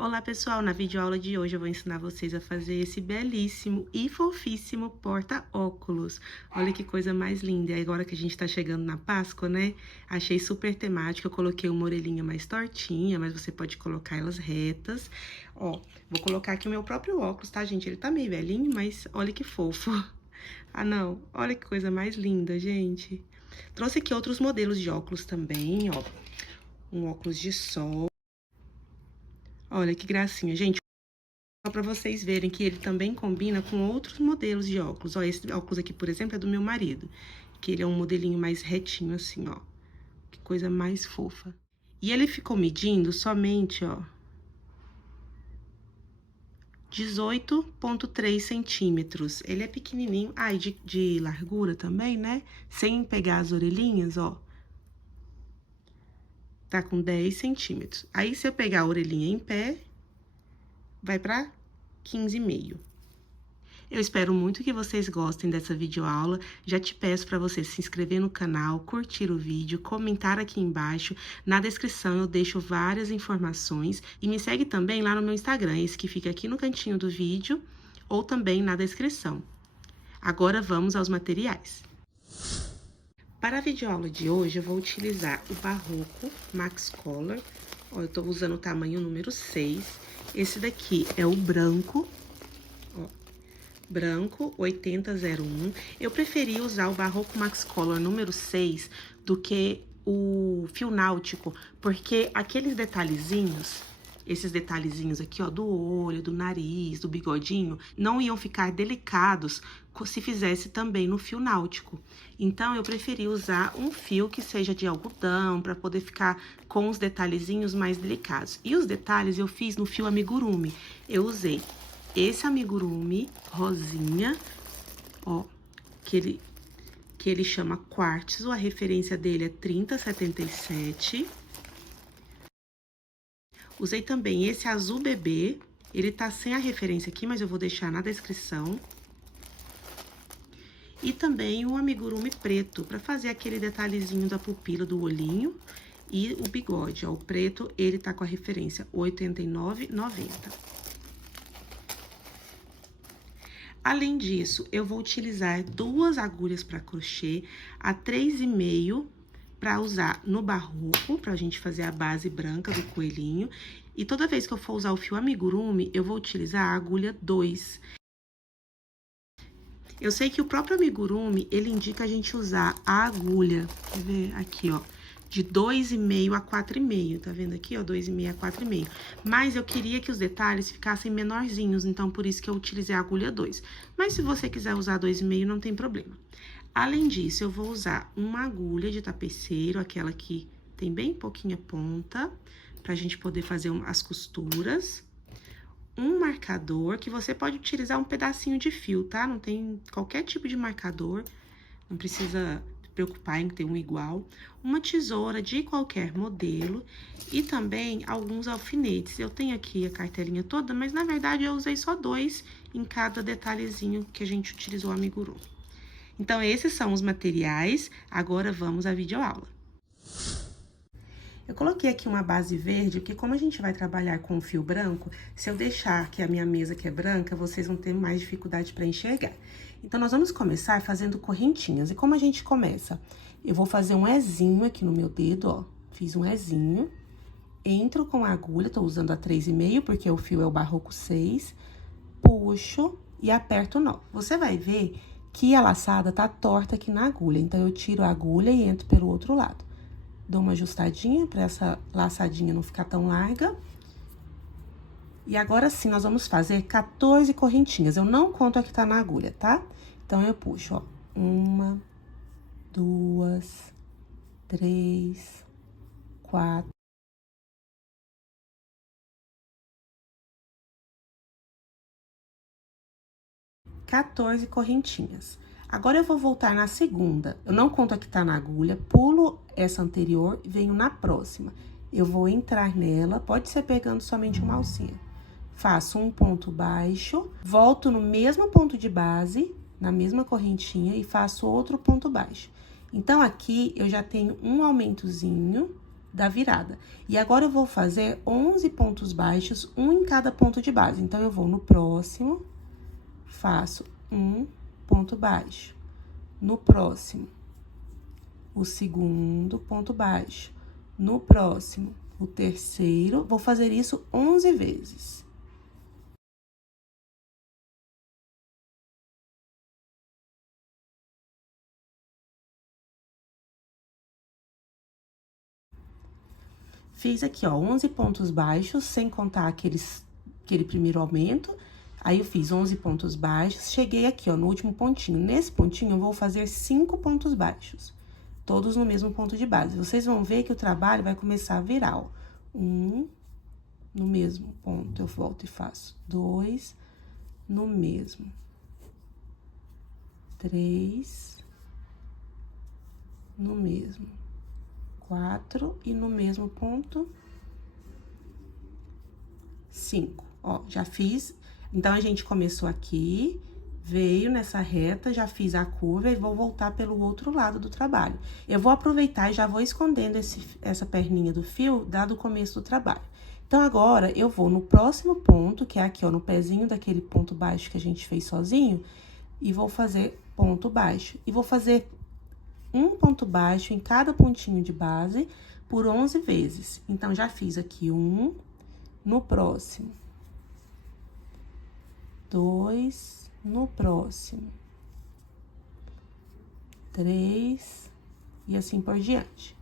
Olá pessoal, na videoaula de hoje eu vou ensinar vocês a fazer esse belíssimo e fofíssimo porta-óculos. Olha que coisa mais linda, e agora que a gente tá chegando na Páscoa, né? Achei super temático, eu coloquei uma orelhinha mais tortinha, mas você pode colocar elas retas. Ó, vou colocar aqui o meu próprio óculos, tá gente? Ele tá meio velhinho, mas olha que fofo. Ah não, olha que coisa mais linda, gente. Trouxe aqui outros modelos de óculos também, ó. Um óculos de sol. Olha que gracinha, gente. Só para vocês verem que ele também combina com outros modelos de óculos. Ó, esse óculos aqui, por exemplo, é do meu marido, que ele é um modelinho mais retinho assim, ó. Que coisa mais fofa. E ele ficou medindo somente, ó, 18,3 centímetros. Ele é pequenininho. Ah, e de largura também, né? Sem pegar as orelhinhas, ó. Tá com 10 centímetros. Aí, se eu pegar a orelhinha em pé, vai pra 15,5. Eu espero muito que vocês gostem dessa videoaula. Já te peço para você se inscrever no canal, curtir o vídeo, comentar aqui embaixo. Na descrição eu deixo várias informações e me segue também lá no meu Instagram, esse que fica aqui no cantinho do vídeo ou também na descrição. Agora vamos aos materiais. Para a videoaula de hoje eu vou utilizar o Barroco Max Color. Ó, eu tô usando o tamanho número 6. Esse daqui é o branco. Branco 8001. Eu preferi usar o Barroco Max Color número 6 do que o fio náutico, porque aqueles detalhezinhos, esses detalhezinhos aqui, ó, do olho, do nariz, do bigodinho, não iam ficar delicados se fizesse também no fio náutico. Então, eu preferi usar um fio que seja de algodão, para poder ficar com os detalhezinhos mais delicados. E os detalhes eu fiz no fio amigurumi. Eu usei esse amigurumi rosinha, ó, que ele chama quartzo, a referência dele é 3077. Usei também esse azul bebê, ele tá sem a referência aqui, mas eu vou deixar na descrição. E também o amigurumi preto, para fazer aquele detalhezinho da pupila do olhinho e o bigode, ó, o preto, ele tá com a referência 89,90. Além disso, eu vou utilizar 2 agulhas para crochê a 3,5 para usar no barroco, pra gente fazer a base branca do coelhinho. E toda vez que eu for usar o fio amigurumi, eu vou utilizar a agulha 2. Eu sei que o próprio amigurumi, ele indica a gente usar a agulha, quer ver? Aqui, ó, de 2,5 a 4,5, tá vendo aqui, ó, 2,5 a 4,5. Mas eu queria que os detalhes ficassem menorzinhos, então por isso que eu utilizei a agulha 2. Mas se você quiser usar 2,5, não tem problema. Além disso, eu vou usar uma agulha de tapeceiro, aquela que tem bem pouquinha ponta, pra gente poder fazer as costuras. Um marcador, que você pode utilizar um pedacinho de fio, tá? Não tem qualquer tipo de marcador, não precisa se preocupar em ter um igual. Uma tesoura de qualquer modelo e também alguns alfinetes. Eu tenho aqui a cartelinha toda, mas na verdade eu usei só 2 em cada detalhezinho que a gente utilizou amigurumi. Então, esses são os materiais, agora vamos à videoaula. Eu coloquei aqui uma base verde, porque como a gente vai trabalhar com o fio branco, se eu deixar que a minha mesa que é branca, vocês vão ter mais dificuldade para enxergar. Então, nós vamos começar fazendo correntinhas. E como a gente começa? Eu vou fazer um Ezinho aqui no meu dedo, ó. Fiz um Ezinho. Entro com a agulha, tô usando a 3,5, porque o fio é o Barroco 6. Puxo e aperto o nó. Você vai ver que a laçada tá torta aqui na agulha. Então, eu tiro a agulha e entro pelo outro lado. Dou uma ajustadinha para essa laçadinha não ficar tão larga. E agora sim, nós vamos fazer 14 correntinhas. Eu não conto a que tá na agulha, tá? Então, eu puxo, ó. 1, 2, 3, 4. Quatorze correntinhas. Agora, eu vou voltar na segunda. Eu não conto a que tá na agulha, pulo essa anterior e venho na próxima. Eu vou entrar nela, pode ser pegando somente uma alcinha. Faço um ponto baixo, volto no mesmo ponto de base, na mesma correntinha, e faço outro ponto baixo. Então, aqui, eu já tenho um aumentozinho da virada. E agora eu vou fazer 11 pontos baixos, um em cada ponto de base. Então, eu vou no próximo, faço um ponto baixo. No próximo, o segundo ponto baixo. No próximo, o terceiro. Vou fazer isso 11 vezes. Fiz aqui, ó, 11 pontos baixos, sem contar aquele primeiro aumento. Aí, eu fiz 11 pontos baixos, cheguei aqui, ó, no último pontinho. Nesse pontinho, eu vou fazer 5 pontos baixos, todos no mesmo ponto de base. Vocês vão ver que o trabalho vai começar a virar, ó. No mesmo ponto, eu volto e faço 2, no mesmo. 3, no mesmo. 4 e no mesmo ponto, 5. Ó, já fiz. Então, a gente começou aqui, veio nessa reta, já fiz a curva e vou voltar pelo outro lado do trabalho. Eu vou aproveitar e já vou escondendo essa perninha do fio, dado o começo do trabalho. Então, agora, eu vou no próximo ponto, que é aqui, ó, no pezinho daquele ponto baixo que a gente fez sozinho, e vou fazer ponto baixo. E vou fazer um ponto baixo em cada pontinho de base por 11 vezes. Então, já fiz aqui um, no próximo, 2, no próximo, 3, e assim por diante.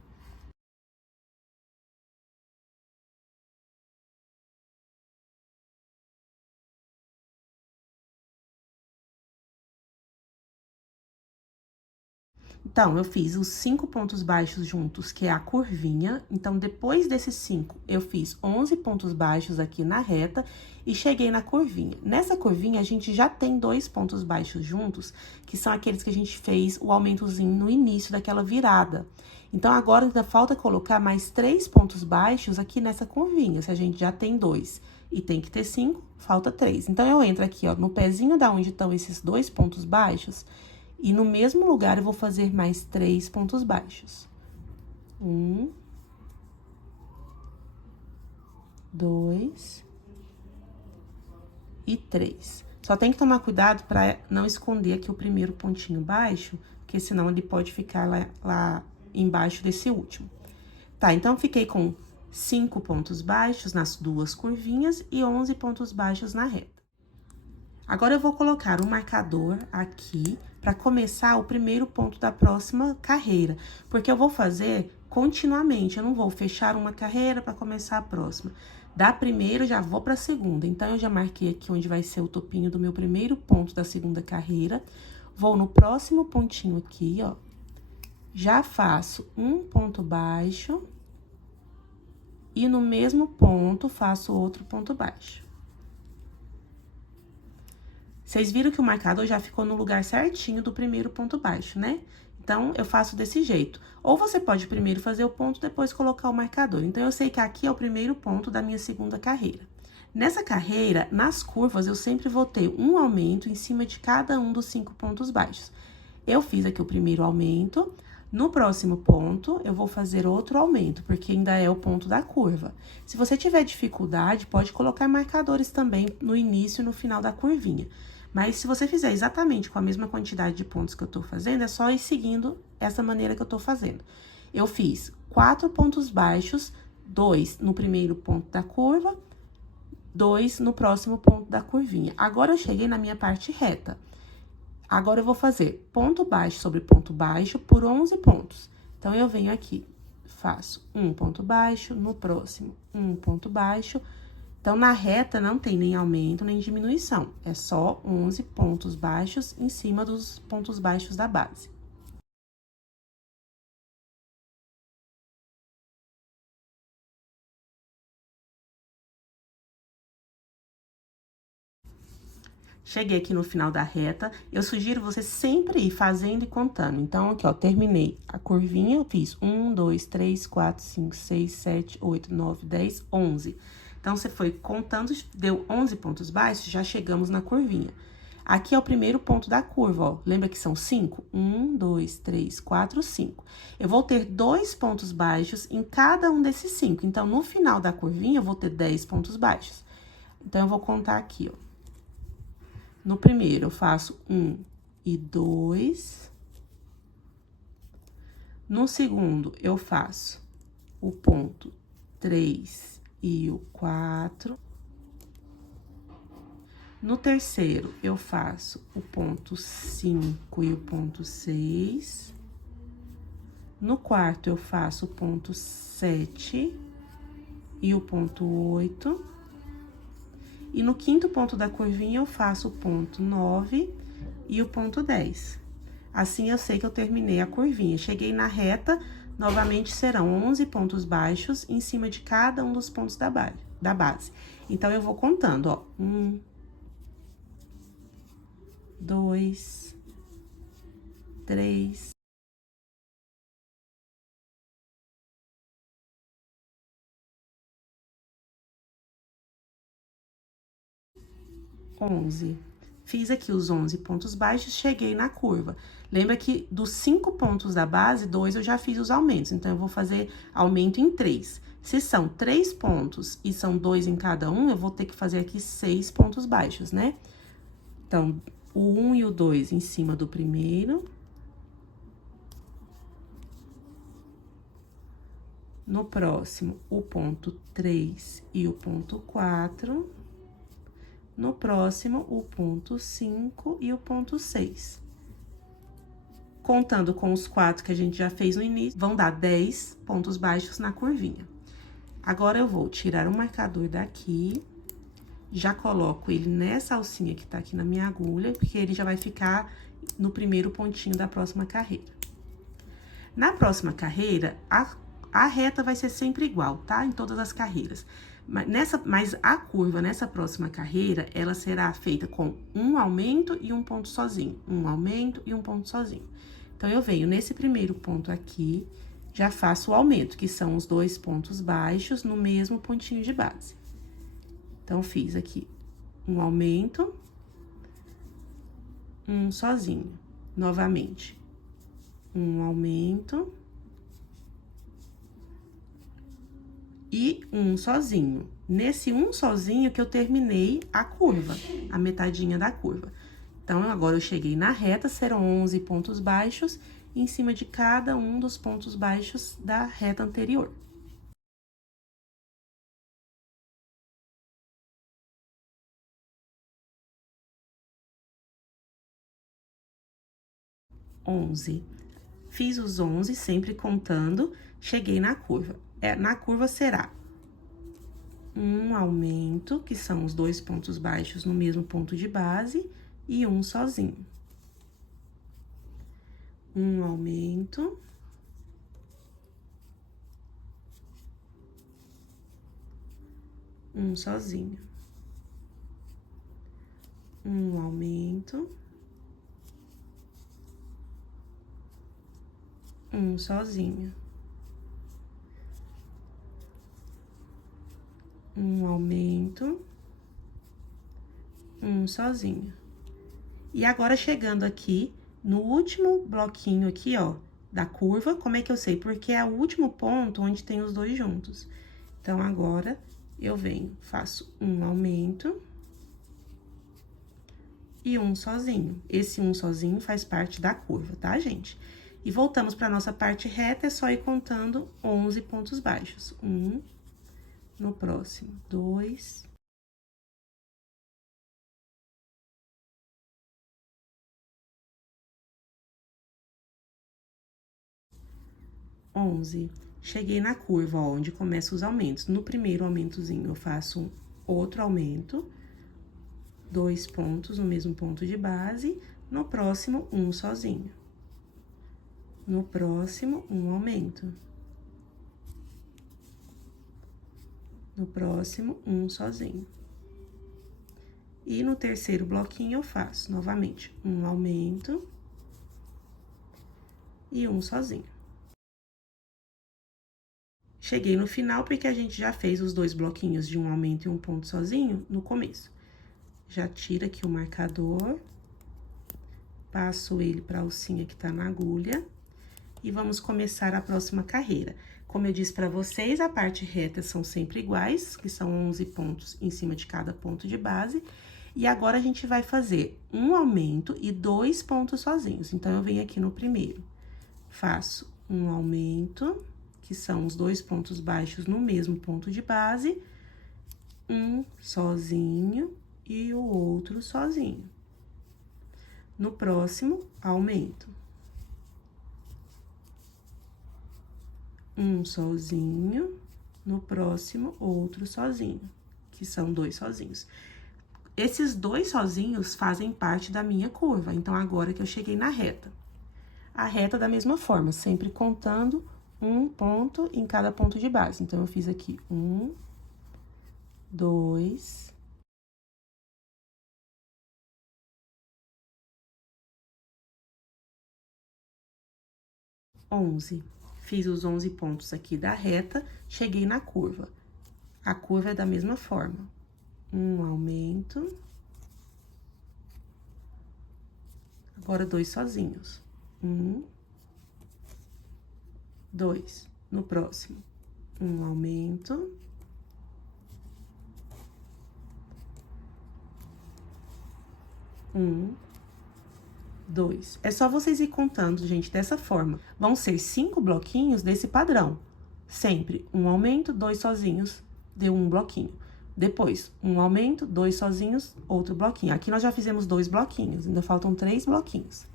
Então, eu fiz os 5 pontos baixos juntos, que é a curvinha. Então, depois desses 5, eu fiz 11 pontos baixos aqui na reta e cheguei na curvinha. Nessa curvinha, a gente já tem 2 pontos baixos juntos, que são aqueles que a gente fez o aumentozinho no início daquela virada. Então, agora ainda falta colocar mais 3 pontos baixos aqui nessa curvinha. Se a gente já tem 2 e tem que ter 5, falta 3. Então, eu entro aqui, ó, no pezinho da onde estão esses 2 pontos baixos. E no mesmo lugar, eu vou fazer mais 3 pontos baixos. 1, 2 e 3. Só tem que tomar cuidado para não esconder aqui o primeiro pontinho baixo, porque senão ele pode ficar lá embaixo desse último. Tá, então, fiquei com 5 pontos baixos nas duas curvinhas e 11 pontos baixos na reta. Agora, eu vou colocar um marcador aqui para começar o primeiro ponto da próxima carreira, porque eu vou fazer continuamente, eu não vou fechar uma carreira para começar a próxima. Da primeira, eu já vou para a segunda. Então, eu já marquei aqui onde vai ser o topinho do meu primeiro ponto da segunda carreira. Vou no próximo pontinho aqui, ó. Já faço um ponto baixo. E no mesmo ponto, faço outro ponto baixo. Vocês viram que o marcador já ficou no lugar certinho do primeiro ponto baixo, né? Então, eu faço desse jeito. Ou você pode primeiro fazer o ponto, depois colocar o marcador. Então, eu sei que aqui é o primeiro ponto da minha segunda carreira. Nessa carreira, nas curvas, eu sempre vou ter um aumento em cima de cada um dos 5 pontos baixos. Eu fiz aqui o primeiro aumento. No próximo ponto, eu vou fazer outro aumento, porque ainda é o ponto da curva. Se você tiver dificuldade, pode colocar marcadores também no início e no final da curvinha. Mas, se você fizer exatamente com a mesma quantidade de pontos que eu tô fazendo, é só ir seguindo essa maneira que eu tô fazendo. Eu fiz 4 pontos baixos, 2 no primeiro ponto da curva, 2 no próximo ponto da curvinha. Agora, eu cheguei na minha parte reta. Agora, eu vou fazer ponto baixo sobre ponto baixo por 11 pontos. Então, eu venho aqui, faço um ponto baixo, no próximo, um ponto baixo. Então, na reta, não tem nem aumento, nem diminuição. É só 11 pontos baixos em cima dos pontos baixos da base. Cheguei aqui no final da reta, eu sugiro você sempre ir fazendo e contando. Então, aqui, ó, terminei a curvinha, eu fiz 1, 2, 3, 4, 5, 6, 7, 8, 9, 10, 11. Então, você foi contando, deu 11 pontos baixos, já chegamos na curvinha. Aqui é o primeiro ponto da curva, ó. Lembra que são 5? 1, 2, 3, 4, 5. Eu vou ter 2 pontos baixos em cada um desses 5. Então, no final da curvinha, eu vou ter 10 pontos baixos. Então, eu vou contar aqui, ó. No primeiro, eu faço 1 e 2. No segundo, eu faço o ponto 3 e o 4. No terceiro, eu faço o ponto 5 e o ponto 6. No quarto, eu faço o ponto 7 e o ponto 8. E no quinto ponto da curvinha, eu faço o ponto 9 e o ponto 10. Assim, eu sei que eu terminei a curvinha. Cheguei na reta, novamente serão 11 pontos baixos em cima de cada um dos pontos da base. Então, eu vou contando, ó. 1, 2, 3, 11. Fiz aqui os 11 pontos baixos, cheguei na curva. Lembra que dos 5 pontos da base, 2 eu já fiz os aumentos, então eu vou fazer aumento em 3. Se são 3 pontos e são 2 em cada um, eu vou ter que fazer aqui 6 pontos baixos, né? Então, o 1 e o 2 em cima do primeiro. No próximo, o ponto 3 e o ponto 4. No próximo, o ponto 5 e o ponto 6. Contando com os 4 que a gente já fez no início, vão dar 10 pontos baixos na curvinha. Agora, eu vou tirar o marcador daqui, já coloco ele nessa alcinha que tá aqui na minha agulha, porque ele já vai ficar no primeiro pontinho da próxima carreira. Na próxima carreira, a reta vai ser sempre igual, tá? Em todas as carreiras. Mas a curva nessa próxima carreira, ela será feita com um aumento e um ponto sozinho. Um aumento e um ponto sozinho. Então, eu venho nesse primeiro ponto aqui, já faço o aumento, que são os 2 pontos baixos no mesmo pontinho de base. Então, fiz aqui um aumento, um sozinho. Novamente, um aumento e um sozinho. Nesse um sozinho que eu terminei a curva, a metadinha da curva. Então, agora eu cheguei na reta, serão 11 pontos baixos em cima de cada um dos pontos baixos da reta anterior. Fiz os 11, sempre contando, cheguei na curva. Na curva será um aumento, que são os 2 pontos baixos no mesmo ponto de base, e um sozinho. Um aumento. Um sozinho. Um aumento. Um sozinho. Um aumento. Um sozinho. E agora, chegando aqui, no último bloquinho aqui, ó, da curva, como é que eu sei? Porque é o último ponto onde tem os dois juntos. Então, agora, eu venho, faço um aumento e um sozinho. Esse um sozinho faz parte da curva, tá, gente? E voltamos para nossa parte reta, é só ir contando 11 pontos baixos. 1, no próximo, 2... 11. Cheguei na curva, ó, onde começam os aumentos. No primeiro aumentozinho, eu faço outro aumento, 2 pontos no mesmo ponto de base. No próximo, um sozinho. No próximo, um aumento. No próximo, um sozinho. E no terceiro bloquinho, eu faço, novamente, um aumento e um sozinho. Cheguei no final, porque a gente já fez os 2 bloquinhos de um aumento e um ponto sozinho no começo. Já tira aqui o marcador Passo ele pra alcinha que tá na agulha. E vamos começar a próxima carreira. Como eu disse pra vocês, a parte reta são sempre iguais, que são 11 pontos em cima de cada ponto de base. E agora, a gente vai fazer um aumento e 2 pontos sozinhos. Então, eu venho aqui no primeiro, faço um aumento, que são os 2 pontos baixos no mesmo ponto de base, um sozinho e o outro sozinho. No próximo, aumento. Um sozinho, no próximo, outro sozinho, que são 2 sozinhos. Esses 2 sozinhos fazem parte da minha curva, então, agora que eu cheguei na reta. A reta da mesma forma, sempre contando um ponto em cada ponto de base. Então, eu fiz aqui 1, 2, 11. Fiz os 11 pontos aqui da reta, cheguei na curva. A curva é da mesma forma. Um aumento. Agora, 2 sozinhos. 1, 2. No próximo, um aumento. Um, 2. É só vocês ir contando, gente, dessa forma. Vão ser 5 bloquinhos desse padrão. Sempre um aumento, 2 sozinhos, deu um bloquinho. Depois, um aumento, 2 sozinhos, outro bloquinho. Aqui nós já fizemos 2 bloquinhos, ainda faltam 3 bloquinhos.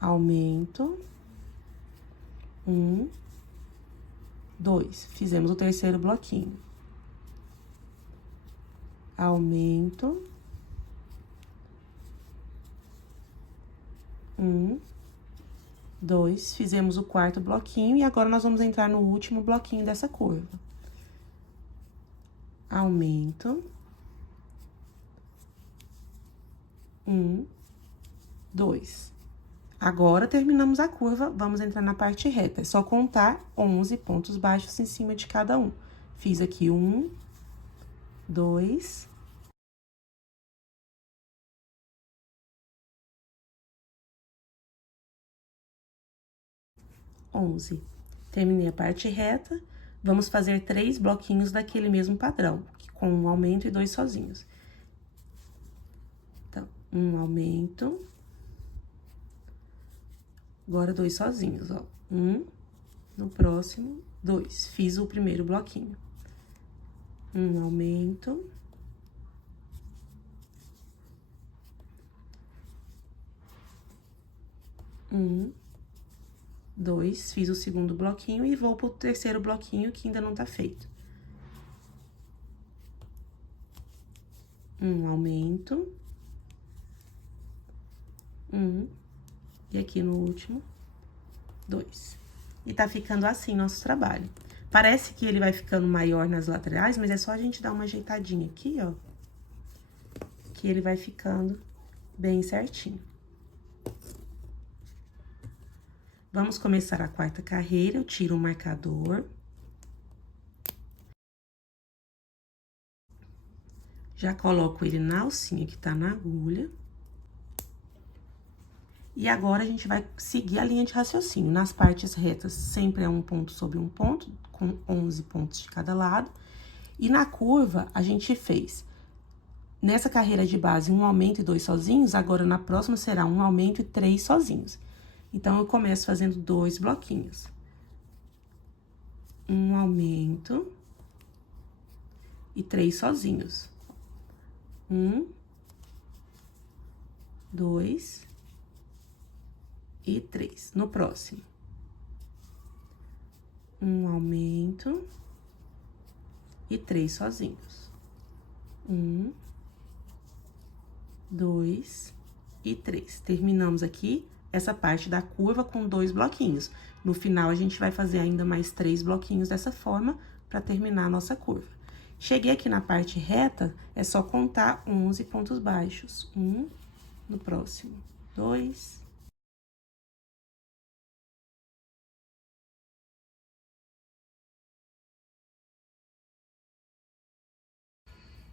Aumento. 1, 2. Fizemos o terceiro bloquinho. Aumento. 1, 2. Fizemos o quarto bloquinho e agora nós vamos entrar no último bloquinho dessa curva. Aumento. 1, 2. Agora, terminamos a curva, vamos entrar na parte reta. É só contar 11 pontos baixos em cima de cada um. Fiz aqui 1, 2, 11. Terminei a parte reta, vamos fazer 3 bloquinhos daquele mesmo padrão, com um aumento e 2 sozinhos. Então, um aumento. Agora, 2 sozinhos, ó. 1, no próximo, 2. Fiz o primeiro bloquinho. Um aumento. 1, 2, fiz o segundo bloquinho e vou pro terceiro bloquinho que ainda não tá feito. Um aumento. 1, e aqui no último, 2. E tá ficando assim nosso trabalho. Parece que ele vai ficando maior nas laterais, mas é só a gente dar uma ajeitadinha aqui, ó, que ele vai ficando bem certinho. Vamos começar a quarta carreira, eu tiro o marcador. Já coloco ele na alcinha que tá na agulha. E agora, a gente vai seguir a linha de raciocínio. Nas partes retas, sempre é um ponto sobre um ponto, com 11 pontos de cada lado. E na curva, a gente fez, nessa carreira de base, um aumento e 2 sozinhos, agora na próxima será um aumento e 3 sozinhos. Então, eu começo fazendo 2 bloquinhos. Um aumento e 3 sozinhos. 1, 2 e 3. No próximo, um aumento e 3 sozinhos. 1, 2 e 3. Terminamos aqui essa parte da curva com 2 bloquinhos. No final, a gente vai fazer ainda mais 3 bloquinhos dessa forma para terminar a nossa curva. Cheguei aqui na parte reta, é só contar 11 pontos baixos. 1, no próximo, 2,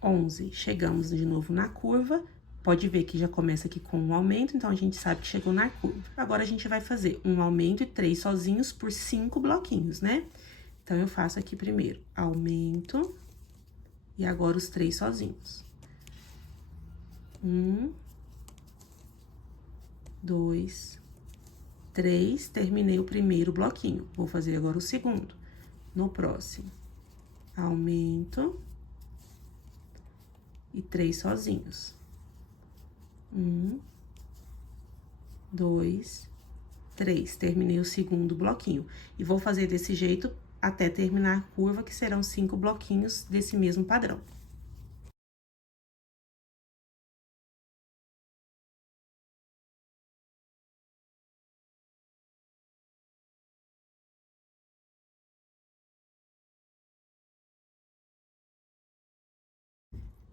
11. 11. Chegamos de novo na curva, pode ver que já começa aqui com um aumento, então a gente sabe que chegou na curva. Agora, a gente vai fazer um aumento e 3 sozinhos por 5 bloquinhos, né? Então, eu faço aqui primeiro aumento e agora os 3 sozinhos. 1, 2, 3, terminei o primeiro bloquinho. Vou fazer agora o segundo. No próximo, aumento e 3 sozinhos. 1, 2, 3. Terminei o segundo bloquinho. E vou fazer desse jeito até terminar a curva, que serão 5 bloquinhos desse mesmo padrão.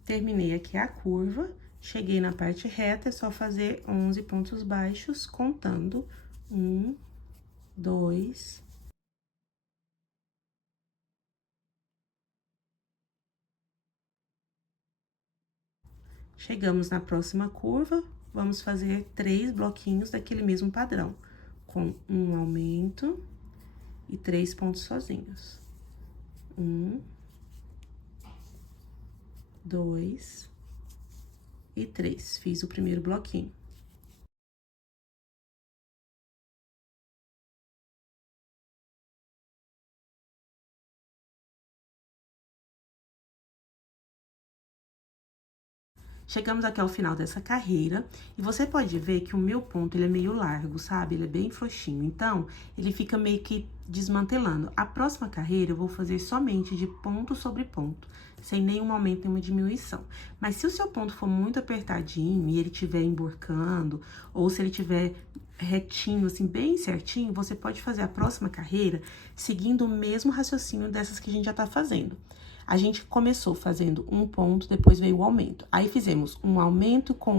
Terminei aqui a curva, cheguei na parte reta, é só fazer 11 pontos baixos, contando 1, 2... Chegamos na próxima curva, vamos fazer 3 bloquinhos daquele mesmo padrão, com um aumento e 3 pontos sozinhos. 1, 2 e 3. Fiz o primeiro bloquinho. Chegamos aqui ao final dessa carreira, e você pode ver que o meu ponto, ele é meio largo, sabe? Ele é bem frouxinho, então, ele fica meio que desmantelando. A próxima carreira, eu vou fazer somente de ponto sobre ponto, sem nenhum aumento, nenhuma diminuição. Mas se o seu ponto for muito apertadinho e ele estiver emborcando, ou se ele estiver retinho, assim, bem certinho, você pode fazer a próxima carreira seguindo o mesmo raciocínio dessas que a gente já tá fazendo. A gente começou fazendo um ponto, depois veio o aumento. Aí, fizemos um aumento com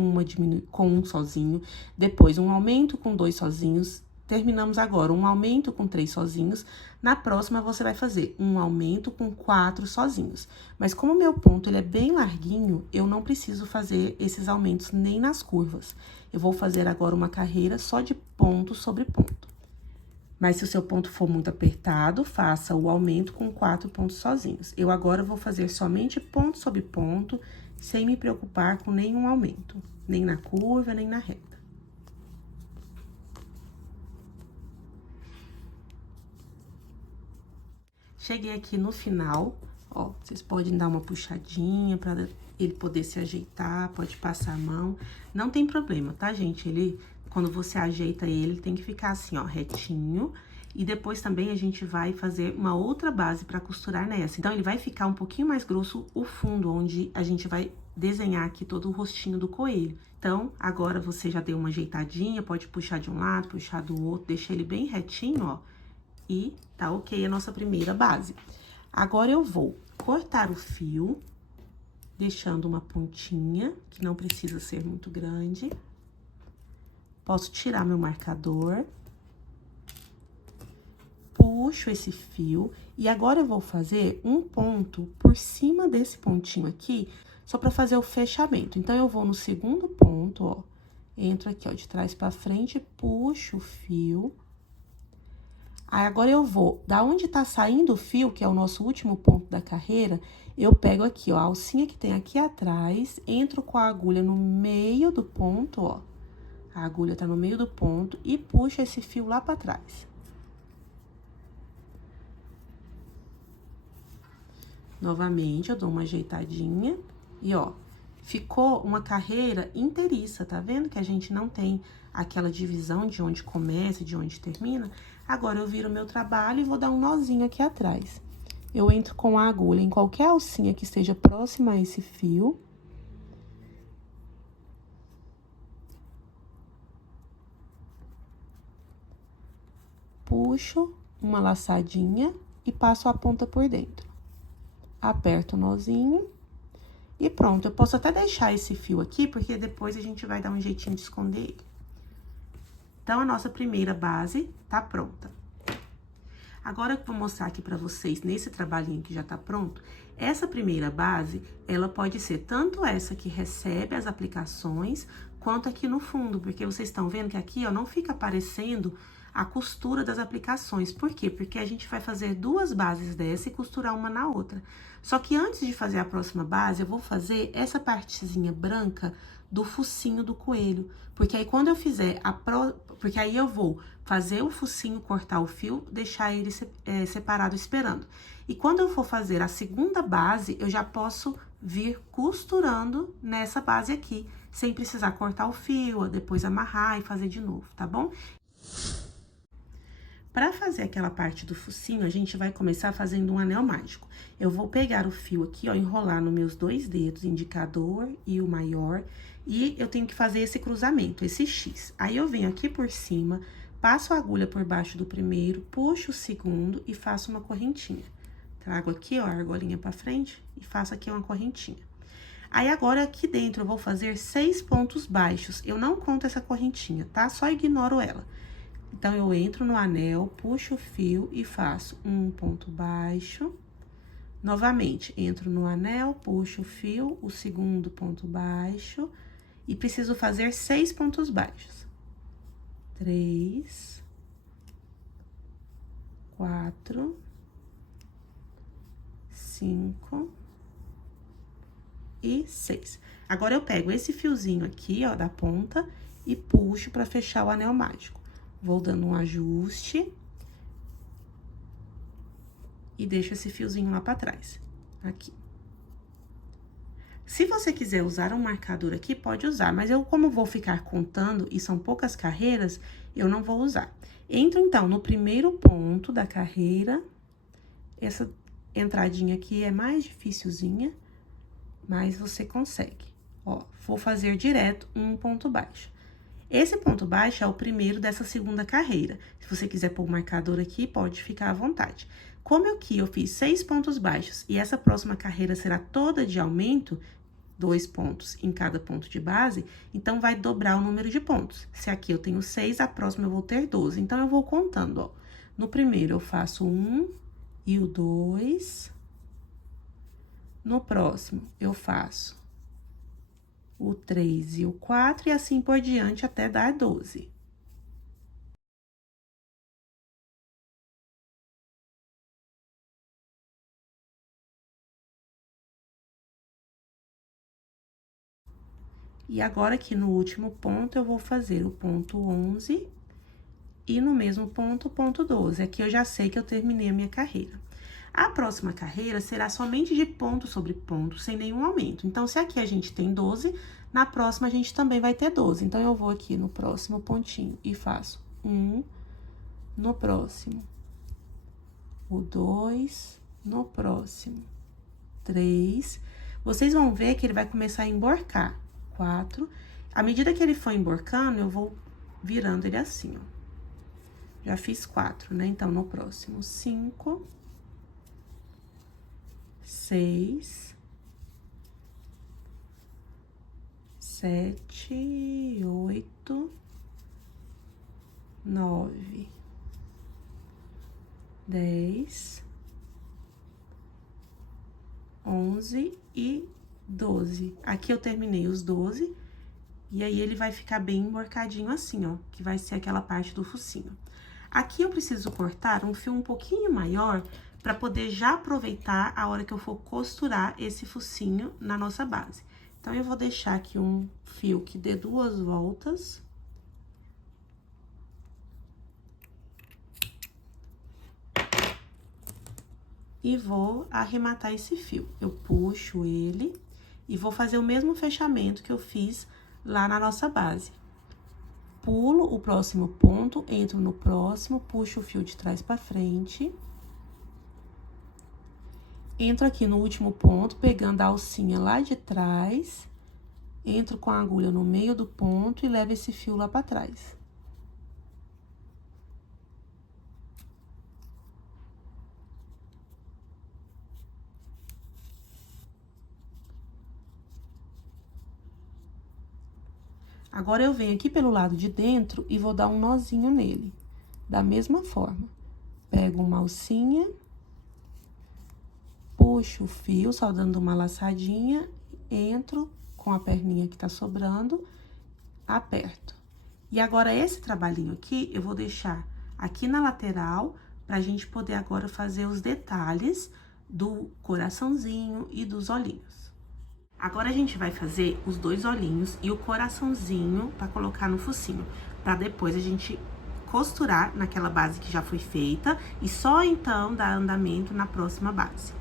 um sozinho, depois um aumento com 2 sozinhos, terminamos agora um aumento com 3 sozinhos. Na próxima, você vai fazer um aumento com 4 sozinhos. Mas como o meu ponto ele é bem larguinho, eu não preciso fazer esses aumentos nem nas curvas. Eu vou fazer agora uma carreira só de ponto sobre ponto. Mas se o seu ponto for muito apertado, faça o aumento com 4 pontos sozinhos. Eu agora vou fazer somente ponto sobre ponto, sem me preocupar com nenhum aumento, nem na curva, nem na reta. Cheguei aqui no final, ó, vocês podem dar uma puxadinha para ele poder se ajeitar, pode passar a mão. Não tem problema, tá, gente? Ele... Quando você ajeita ele, tem que ficar assim, ó, retinho. E depois também a gente vai fazer uma outra base pra costurar nessa. Então, ele vai ficar um pouquinho mais grosso o fundo, onde a gente vai desenhar aqui todo o rostinho do coelho. Então, agora você já deu uma ajeitadinha, pode puxar de um lado, puxar do outro, deixar ele bem retinho, ó. E tá ok a nossa primeira base. Agora, eu vou cortar o fio, deixando uma pontinha, que não precisa ser muito grande. Posso tirar meu marcador, puxo esse fio, e agora eu vou fazer um ponto por cima desse pontinho aqui, só pra fazer o fechamento. Então, eu vou no segundo ponto, ó, entro aqui, ó, de trás pra frente, puxo o fio. Aí, agora eu vou, da onde tá saindo o fio, que é o nosso último ponto da carreira, eu pego aqui, ó, a alcinha que tem aqui atrás, entro com a agulha no meio do ponto, ó. A agulha tá no meio do ponto e puxa esse fio lá pra trás. Novamente, eu dou uma ajeitadinha e, ó, ficou uma carreira inteiriça, tá vendo? Que a gente não tem aquela divisão de onde começa e de onde termina. Agora, eu viro meu trabalho e vou dar um nozinho aqui atrás. Eu entro com a agulha em qualquer alcinha que esteja próxima a esse fio. Puxo uma laçadinha e passo a ponta por dentro. Aperto o nozinho e pronto. Eu posso até deixar esse fio aqui, porque depois a gente vai dar um jeitinho de esconder ele. Então, a nossa primeira base tá pronta. Agora eu vou mostrar aqui pra vocês, nesse trabalhinho que já tá pronto, essa primeira base, ela pode ser tanto essa que recebe as aplicações, quanto aqui no fundo, porque vocês estão vendo que aqui, ó, não fica aparecendo a costura das aplicações. Por quê? Porque a gente vai fazer duas bases dessa e costurar uma na outra. Só que antes de fazer a próxima base, eu vou fazer essa partezinha branca do focinho do coelho. Porque aí quando eu fizer porque aí eu vou fazer o focinho, cortar o fio, deixar ele separado esperando. E quando eu for fazer a segunda base, eu já posso vir costurando nessa base aqui, sem precisar cortar o fio, depois amarrar e fazer de novo, tá bom? Para fazer aquela parte do focinho, a gente vai começar fazendo um anel mágico. Eu vou pegar o fio aqui, ó, enrolar nos meus dois dedos, indicador e o maior, e eu tenho que fazer esse cruzamento, esse X. Aí, eu venho aqui por cima, passo a agulha por baixo do primeiro, puxo o segundo e faço uma correntinha. Trago aqui, ó, a argolinha pra frente e faço aqui uma correntinha. Aí, agora, aqui dentro, eu vou fazer 6 pontos baixos. Eu não conto essa correntinha, tá? Só ignoro ela. Então, eu entro no anel, puxo o fio e faço um ponto baixo. Novamente, entro no anel, puxo o fio, o segundo ponto baixo. E preciso fazer 6 pontos baixos. 3, 4, 5 e 6. Agora, eu pego esse fiozinho aqui, ó, da ponta e puxo pra fechar o anel mágico. Vou dando um ajuste e deixo esse fiozinho lá pra trás, aqui. Se você quiser usar um marcador aqui, pode usar, mas eu, como vou ficar contando e são poucas carreiras, eu não vou usar. Entro, então, no primeiro ponto da carreira. Essa entradinha aqui é mais dificilzinha, mas você consegue. Ó, vou fazer direto um ponto baixo. Esse ponto baixo é o primeiro dessa segunda carreira. Se você quiser pôr o marcador aqui, pode ficar à vontade. Como aqui eu fiz 6 pontos baixos e essa próxima carreira será toda de aumento, 2 pontos em cada ponto de base, então vai dobrar o número de pontos. Se aqui eu tenho 6, a próxima eu vou ter 12. Então, eu vou contando, ó. No primeiro, eu faço 1 e o 2. No próximo, eu faço o 3 e o 4, e assim por diante até dar 12. E agora, aqui no último ponto, eu vou fazer o ponto 11 e no mesmo ponto, o ponto 12. Aqui eu já sei que eu terminei a minha carreira. A próxima carreira será somente de ponto sobre ponto, sem nenhum aumento. Então, se aqui a gente tem 12, na próxima a gente também vai ter 12. Então, eu vou aqui no próximo pontinho e faço 1, no próximo, o 2, no próximo, 3. Vocês vão ver que ele vai começar a emborcar. 4. À medida que ele for emborcando, eu vou virando ele assim, ó. Já fiz 4, né? Então, no próximo, 5, 6, 7, 8, 9, 10, 11 e 12. Aqui eu terminei os 12, e aí ele vai ficar bem emborcadinho assim, ó, que vai ser aquela parte do focinho. Aqui eu preciso cortar um fio um pouquinho maior para poder já aproveitar a hora que eu for costurar esse focinho na nossa base. Então, eu vou deixar aqui um fio que dê 2 voltas. E vou arrematar esse fio. Eu puxo ele e vou fazer o mesmo fechamento que eu fiz lá na nossa base. Pulo o próximo ponto, entro no próximo, puxo o fio de trás pra frente. Entro aqui no último ponto, pegando a alcinha lá de trás. Entro com a agulha no meio do ponto e levo esse fio lá pra trás. Agora, eu venho aqui pelo lado de dentro e vou dar um nozinho nele, da mesma forma. pego uma alcinha, puxo o fio, só dando uma laçadinha, entro com a perninha que tá sobrando, aperto. E agora, esse trabalhinho aqui, eu vou deixar aqui na lateral, pra gente poder agora fazer os detalhes do coraçãozinho e dos olhinhos. Agora, a gente vai fazer os dois olhinhos e o coraçãozinho pra colocar no focinho, pra depois a gente costurar naquela base que já foi feita e só então dar andamento na próxima base.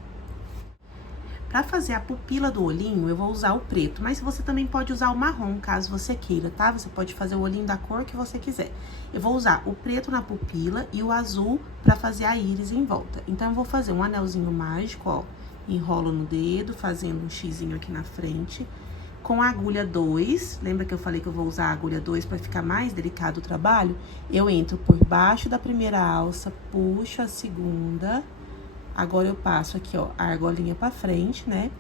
Pra fazer a pupila do olhinho, eu vou usar o preto, mas você também pode usar o marrom, caso você queira, tá? Você pode fazer o olhinho da cor que você quiser. Eu vou usar o preto na pupila e o azul pra fazer a íris em volta. Então, eu vou fazer um anelzinho mágico, ó, enrolo no dedo, fazendo um xizinho aqui na frente, com a agulha 2, lembra que eu falei que eu vou usar a agulha 2 pra ficar mais delicado o trabalho? Eu entro por baixo da primeira alça, puxo a segunda. Agora, eu passo aqui, ó, a argolinha pra frente, né?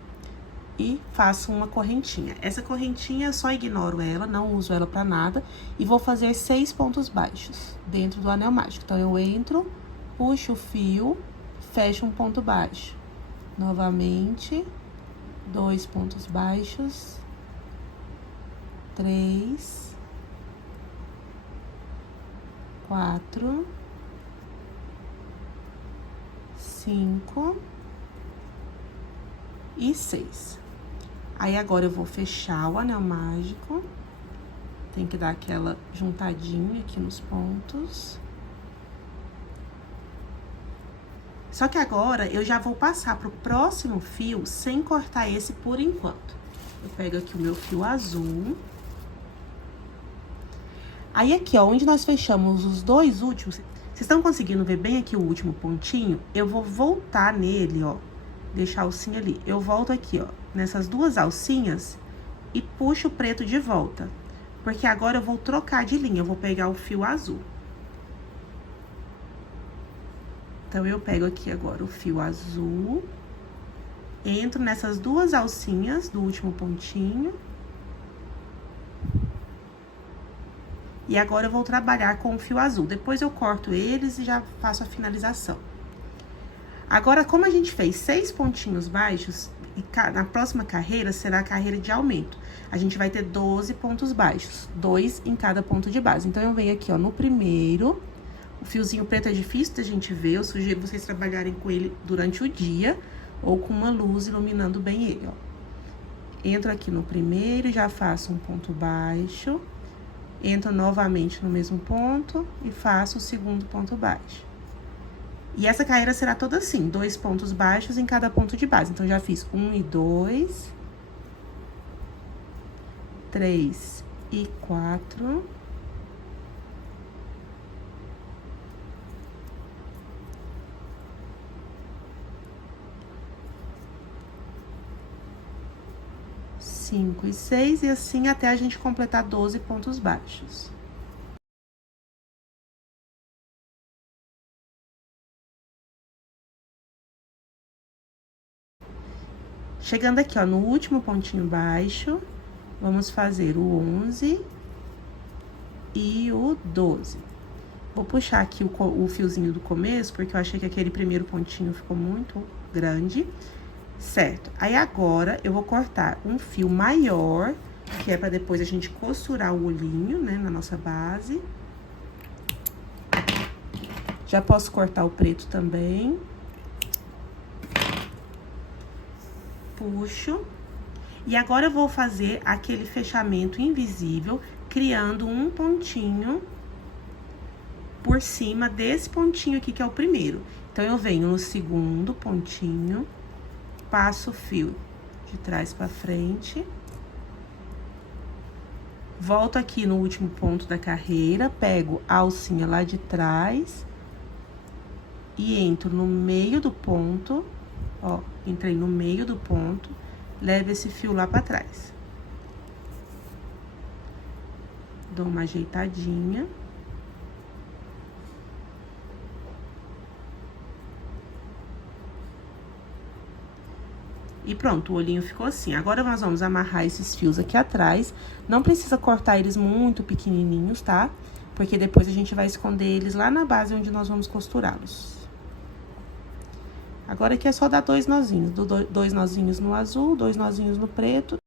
E faço uma correntinha. Essa correntinha, eu só ignoro ela, não uso ela pra nada. E vou fazer 6 pontos baixos dentro do anel mágico. Então, eu entro, puxo o fio, fecho um ponto baixo. Novamente, 2 pontos baixos. 3. 4. 5 e 6. Aí, agora eu vou fechar o anel mágico. Tem que dar aquela juntadinha aqui nos pontos. Só que agora, eu já vou passar pro próximo fio sem cortar esse por enquanto. Eu pego aqui o meu fio azul. Aí, aqui, ó, onde nós fechamos os dois últimos... Vocês estão conseguindo ver bem aqui o último pontinho? Eu vou voltar nele, ó, deixar a alcinha ali. Eu volto aqui, ó, nessas duas alcinhas e puxo o preto de volta. Porque agora eu vou trocar de linha, eu vou pegar o fio azul. Então, eu pego aqui agora o fio azul, entro nessas duas alcinhas do último pontinho. E agora, eu vou trabalhar com o fio azul. Depois, eu corto eles e já faço a finalização. Agora, como a gente fez 6 pontinhos baixos, e na próxima carreira será a carreira de aumento. A gente vai ter 12 pontos baixos, 2 em cada ponto de base. Então, eu venho aqui, ó, no primeiro. O fiozinho preto é difícil da gente ver, eu sugiro vocês trabalharem com ele durante o dia, ou com uma luz iluminando bem ele, ó. Entro aqui no primeiro, já faço um ponto baixo. Entro novamente no mesmo ponto e faço o segundo ponto baixo. E essa carreira será toda assim, 2 pontos baixos em cada ponto de base. Então, já fiz 1 e 2, 3 e 4, 5 e 6, e assim até a gente completar 12 pontos baixos. Chegando aqui, ó, no último pontinho baixo, vamos fazer o 11 e o 12. Vou puxar aqui o fiozinho do começo, porque eu achei que aquele primeiro pontinho ficou muito grande. Certo, aí agora eu vou cortar um fio maior, que é pra depois a gente costurar o olhinho, né, na nossa base. Já posso cortar o preto também. Puxo. E agora eu vou fazer aquele fechamento invisível, criando um pontinho por cima desse pontinho aqui, que é o primeiro. Então, eu venho no segundo pontinho, passo o fio de trás pra frente, volto aqui no último ponto da carreira, pego a alcinha lá de trás e entro no meio do ponto, ó, entrei no meio do ponto, levo esse fio lá pra trás. Dou uma ajeitadinha. E pronto, o olhinho ficou assim. Agora, nós vamos amarrar esses fios aqui atrás. Não precisa cortar eles muito pequenininhos, tá? Porque depois a gente vai esconder eles lá na base onde nós vamos costurá-los. Agora aqui é só dar 2 nozinhos, 2 nozinhos no azul, 2 nozinhos no preto.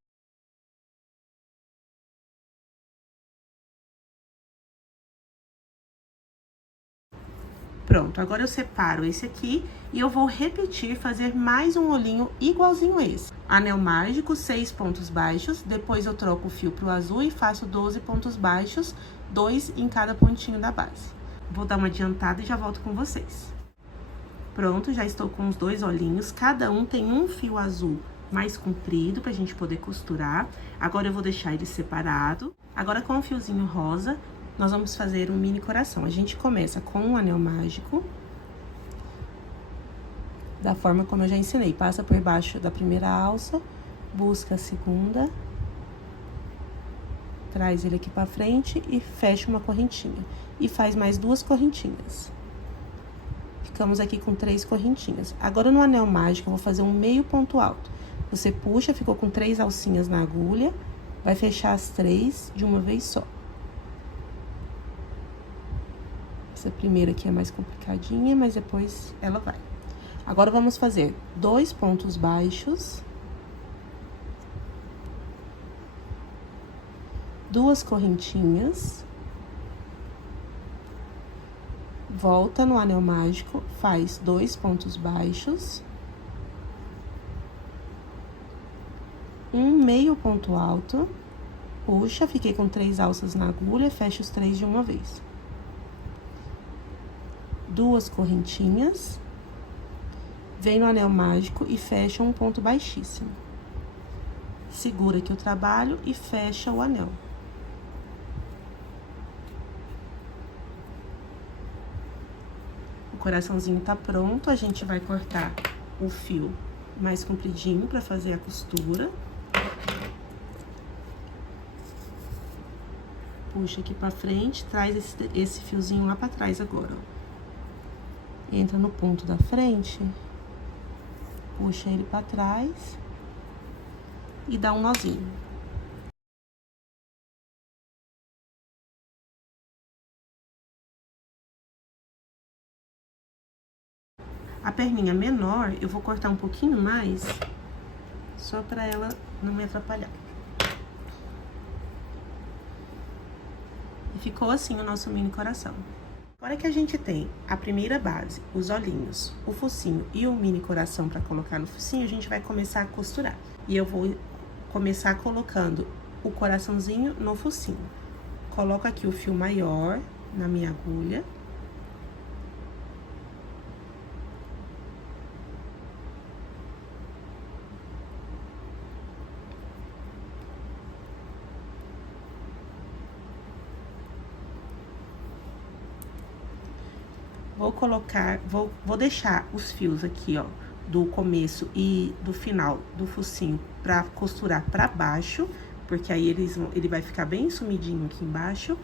Pronto, agora eu separo esse aqui e eu vou repetir, fazer mais um olhinho igualzinho esse. Anel mágico, 6 pontos baixos, depois eu troco o fio pro azul e faço 12 pontos baixos, 2 em cada pontinho da base. Vou dar uma adiantada e já volto com vocês. Pronto, já estou com os 2 olhinhos, cada um tem um fio azul mais comprido pra gente poder costurar. Agora eu vou deixar ele separado. Agora com o fiozinho rosa, nós vamos fazer um mini coração. A gente começa com um anel mágico, da forma como eu já ensinei. Passa por baixo da primeira alça, busca a segunda, traz ele aqui pra frente e fecha uma correntinha. E faz mais 2 correntinhas. Ficamos aqui com 3 correntinhas. Agora, no anel mágico, eu vou fazer um meio ponto alto. Você puxa, ficou com 3 alcinhas na agulha, vai fechar as 3 de uma vez só. Essa primeira aqui é mais complicadinha, mas depois ela vai. Agora, vamos fazer 2 pontos baixos, 2 correntinhas, volta no anel mágico, faz 2 pontos baixos, um meio ponto alto, puxa, fiquei com 3 alças na agulha, fecha os 3 de uma vez. 2 correntinhas, vem no anel mágico e fecha um ponto baixíssimo. Segura aqui o trabalho e fecha o anel. O coraçãozinho tá pronto, a gente vai cortar o fio mais compridinho pra fazer a costura. Puxa aqui pra frente, traz esse fiozinho lá pra trás agora, ó. Entra no ponto da frente, puxa ele pra trás e dá um nozinho. A perninha menor, eu vou cortar um pouquinho mais, só pra ela não me atrapalhar. E ficou assim o nosso mini coração. Agora que a gente tem a primeira base, os olhinhos, o focinho e o mini coração pra colocar no focinho, a gente vai começar a costurar. E eu vou começar colocando o coraçãozinho no focinho. Coloco aqui o fio maior na minha agulha. Vou deixar os fios aqui, ó, do começo e do final do focinho pra costurar pra baixo, porque aí ele vai ficar bem sumidinho aqui embaixo.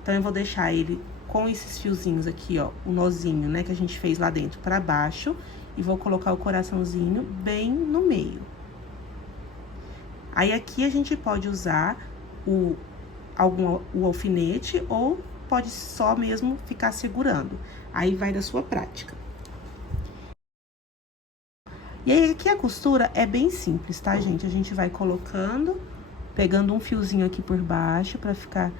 Então, eu vou deixar ele com esses fiozinhos aqui, ó, o nozinho, né, que a gente fez lá dentro pra baixo, e vou colocar o coraçãozinho bem no meio. Aí, aqui a gente pode usar o alfinete ou pode só mesmo ficar segurando. Aí vai da sua prática. E aí, aqui a costura é bem simples, tá, gente? A gente vai colocando, pegando um fiozinho aqui por baixo pra ficar...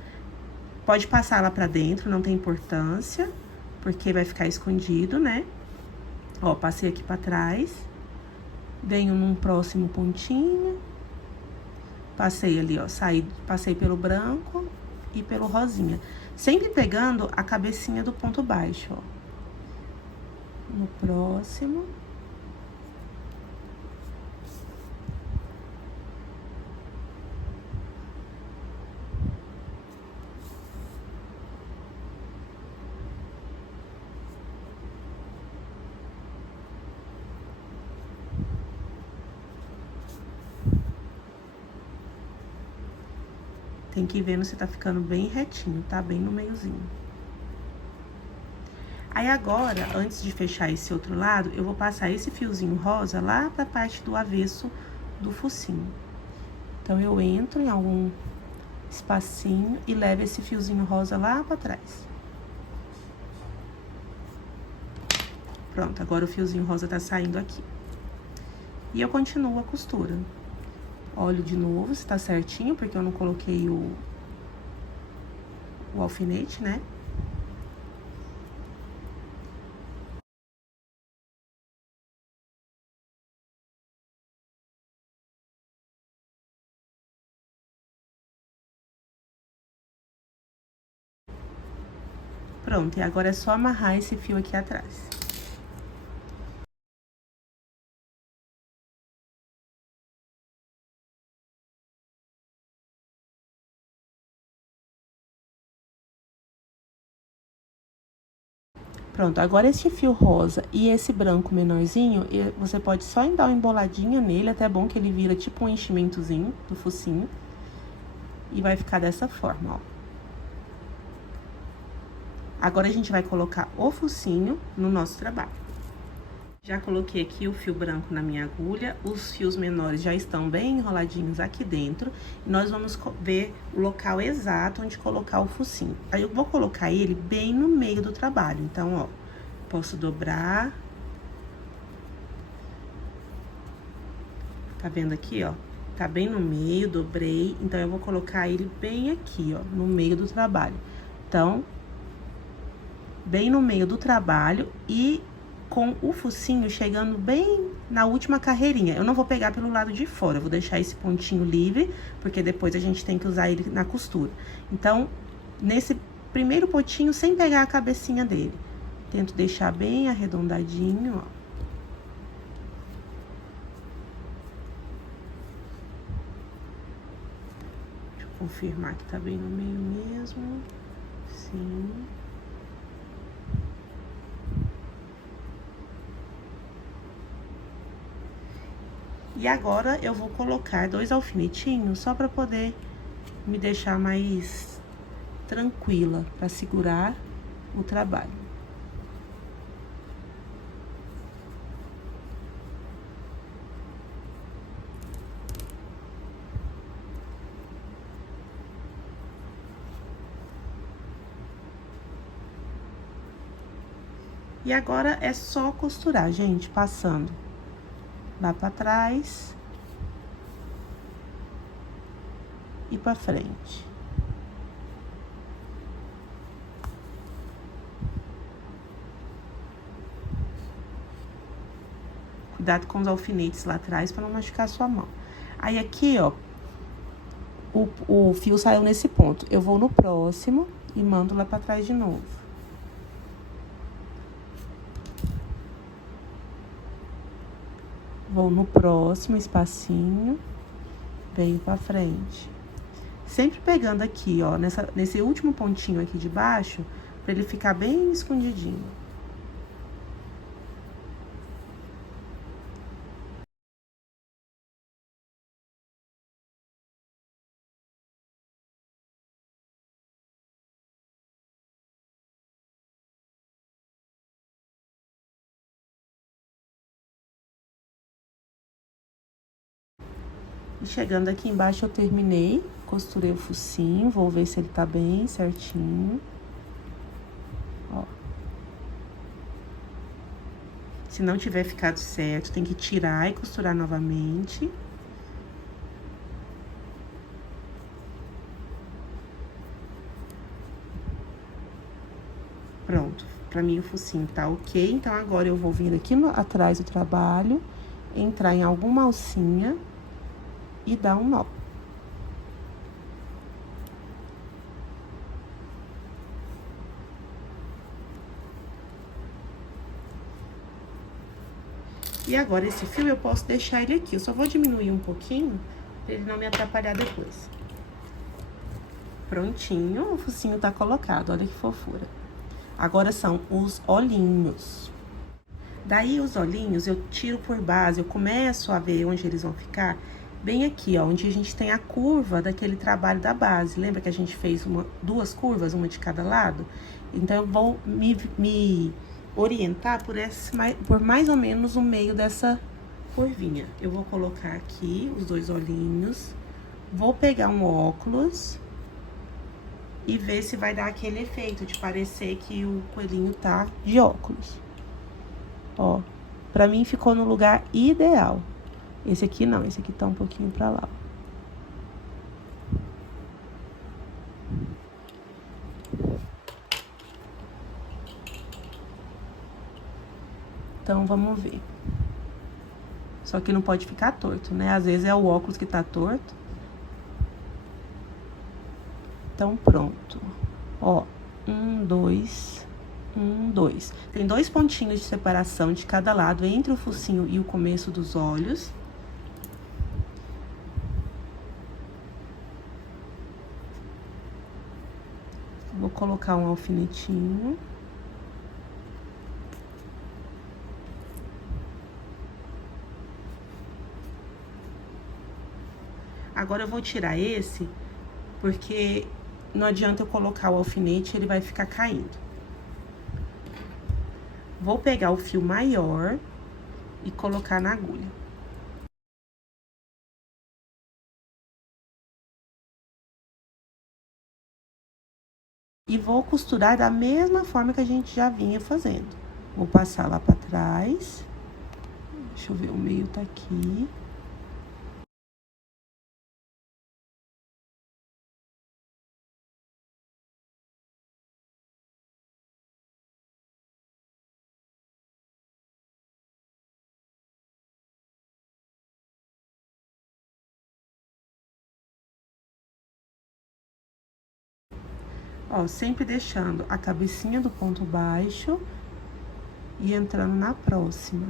Pode passar lá pra dentro, não tem importância, porque vai ficar escondido, né? Ó, passei aqui pra trás, venho num próximo pontinho, passei ali, ó, passei pelo branco e pelo rosinha. Sempre pegando a cabecinha do ponto baixo, ó. No próximo. Tem que ir vendo se tá ficando bem retinho, tá? Bem no meiozinho. Aí, agora, antes de fechar esse outro lado, eu vou passar esse fiozinho rosa lá pra parte do avesso do focinho. Então, eu entro em algum espacinho e levo esse fiozinho rosa lá pra trás. Pronto, agora o fiozinho rosa tá saindo aqui. E eu continuo a costura. Olho de novo se tá certinho, porque eu não coloquei o alfinete, né? Pronto, e agora é só amarrar esse fio aqui atrás. Pronto, agora esse fio rosa e esse branco menorzinho, você pode só dar uma emboladinha nele, até bom que ele vira tipo um enchimentozinho do focinho. E vai ficar dessa forma, ó. Agora, a gente vai colocar o focinho no nosso trabalho. Já coloquei aqui o fio branco na minha agulha, os fios menores já estão bem enroladinhos aqui dentro. E nós vamos ver o local exato onde colocar o focinho. Aí, eu vou colocar ele bem no meio do trabalho. Então, ó, posso dobrar. Tá vendo aqui, ó? Tá bem no meio, dobrei. Então, eu vou colocar ele bem aqui, ó, no meio do trabalho. Então, bem no meio do trabalho e com o focinho chegando bem na última carreirinha. Eu não vou pegar pelo lado de fora, eu vou deixar esse pontinho livre, porque depois a gente tem que usar ele na costura. Então, nesse primeiro pontinho, sem pegar a cabecinha dele. Tento deixar bem arredondadinho, ó. Deixa eu confirmar que tá bem no meio mesmo. Sim. E agora, eu vou colocar 2 alfinetinhos só pra poder me deixar mais tranquila pra segurar o trabalho. E agora, é só costurar, gente, passando lá pra trás e pra frente. Cuidado com os alfinetes lá atrás pra não machucar a sua mão. Aí, aqui, ó, o fio saiu nesse ponto. Eu vou no próximo e mando lá pra trás de novo. Vou no próximo espacinho, venho pra frente. Sempre pegando aqui, ó, nesse último pontinho aqui de baixo, pra ele ficar bem escondidinho. E chegando aqui embaixo, eu terminei, costurei o focinho, vou ver se ele tá bem certinho. Ó. Se não tiver ficado certo, tem que tirar e costurar novamente. Pronto, pra mim o focinho tá ok. Então, agora eu vou vir aqui atrás do trabalho, entrar em alguma alcinha e dar um nó. E agora, esse fio eu posso deixar ele aqui. Eu só vou diminuir um pouquinho, pra ele não me atrapalhar depois. Prontinho, o focinho tá colocado, olha que fofura. Agora, são os olhinhos. Daí, os olhinhos, eu tiro por base, eu começo a ver onde eles vão ficar. Bem aqui, ó, onde a gente tem a curva daquele trabalho da base. Lembra que a gente fez duas curvas, uma de cada lado? Então, eu vou me orientar por mais ou menos o meio dessa curvinha. Eu vou colocar aqui os 2 olhinhos, vou pegar um óculos e ver se vai dar aquele efeito de parecer que o coelhinho tá de óculos. Ó, pra mim ficou no lugar ideal. Esse aqui não, esse aqui tá um pouquinho pra lá. Então, vamos ver. Só que não pode ficar torto, né? Às vezes é o óculos que tá torto. Então, pronto. Ó, 1, 2, 1, 2. Tem 2 pontinhos de separação de cada lado entre o focinho e o começo dos olhos. Vou colocar um alfinetinho. Agora eu vou tirar esse, porque não adianta eu colocar o alfinete, ele vai ficar caindo. Vou pegar o fio maior e colocar na agulha. E vou costurar da mesma forma que a gente já vinha fazendo. Vou passar lá pra trás. Deixa eu ver, o meio tá aqui. Ó, sempre deixando a cabecinha do ponto baixo e entrando na próxima.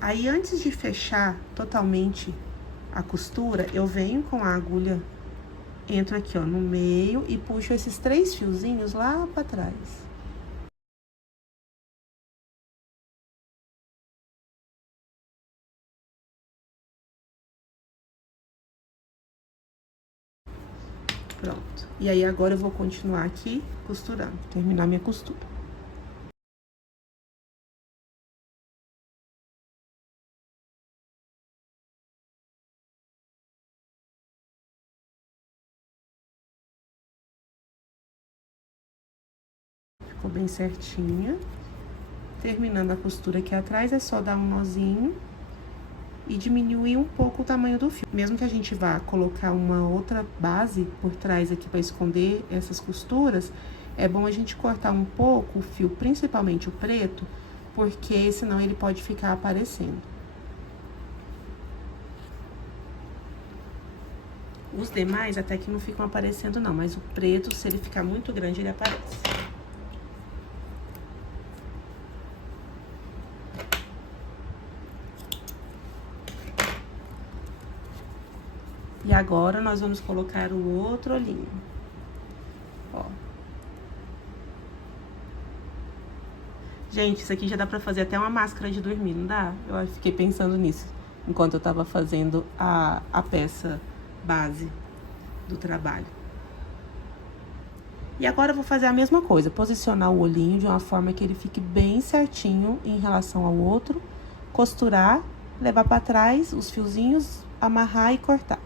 Aí, antes de fechar totalmente a costura, eu venho com a agulha, entro aqui, ó, no meio e puxo esses 3 fiozinhos lá pra trás. Pronto. E aí, agora eu vou continuar aqui costurando, terminar minha costura. Ficou bem certinha. Terminando a costura aqui atrás, é só dar um nozinho e diminuir um pouco o tamanho do fio. Mesmo que a gente vá colocar uma outra base por trás aqui para esconder essas costuras, é bom a gente cortar um pouco o fio, principalmente o preto, porque senão ele pode ficar aparecendo. Os demais até que não ficam aparecendo não, mas o preto, se ele ficar muito grande, ele aparece. E agora, nós vamos colocar o outro olhinho. Ó. Gente, isso aqui já dá pra fazer até uma máscara de dormir, não dá? Eu fiquei pensando nisso, enquanto eu tava fazendo a peça base do trabalho. E agora eu vou fazer a mesma coisa, posicionar o olhinho de uma forma que ele fique bem certinho em relação ao outro, costurar, levar pra trás os fiozinhos, amarrar e cortar.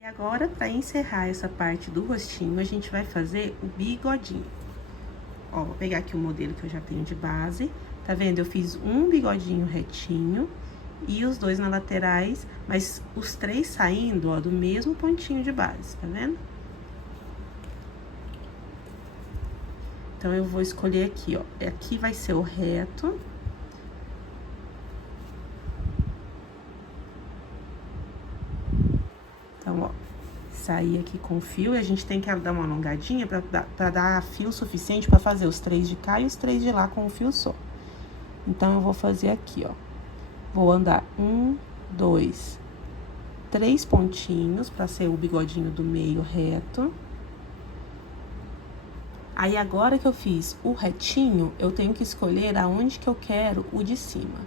E agora, pra encerrar essa parte do rostinho, a gente vai fazer o bigodinho. Ó, vou pegar aqui o modelo que eu já tenho de base, tá vendo? Eu fiz um bigodinho retinho e os 2 na laterais, mas os 3 saindo, ó, do mesmo pontinho de base, tá vendo? Então, eu vou escolher aqui, ó, aqui vai ser o reto. Então, ó, sair aqui com o fio e a gente tem que dar uma alongadinha pra dar fio suficiente pra fazer os 3 de cá e os 3 de lá com o fio só. Então, eu vou fazer aqui, ó. Vou andar 1, 2, 3 pontinhos pra ser o bigodinho do meio reto. Aí, agora que eu fiz o retinho, eu tenho que escolher aonde que eu quero o de cima,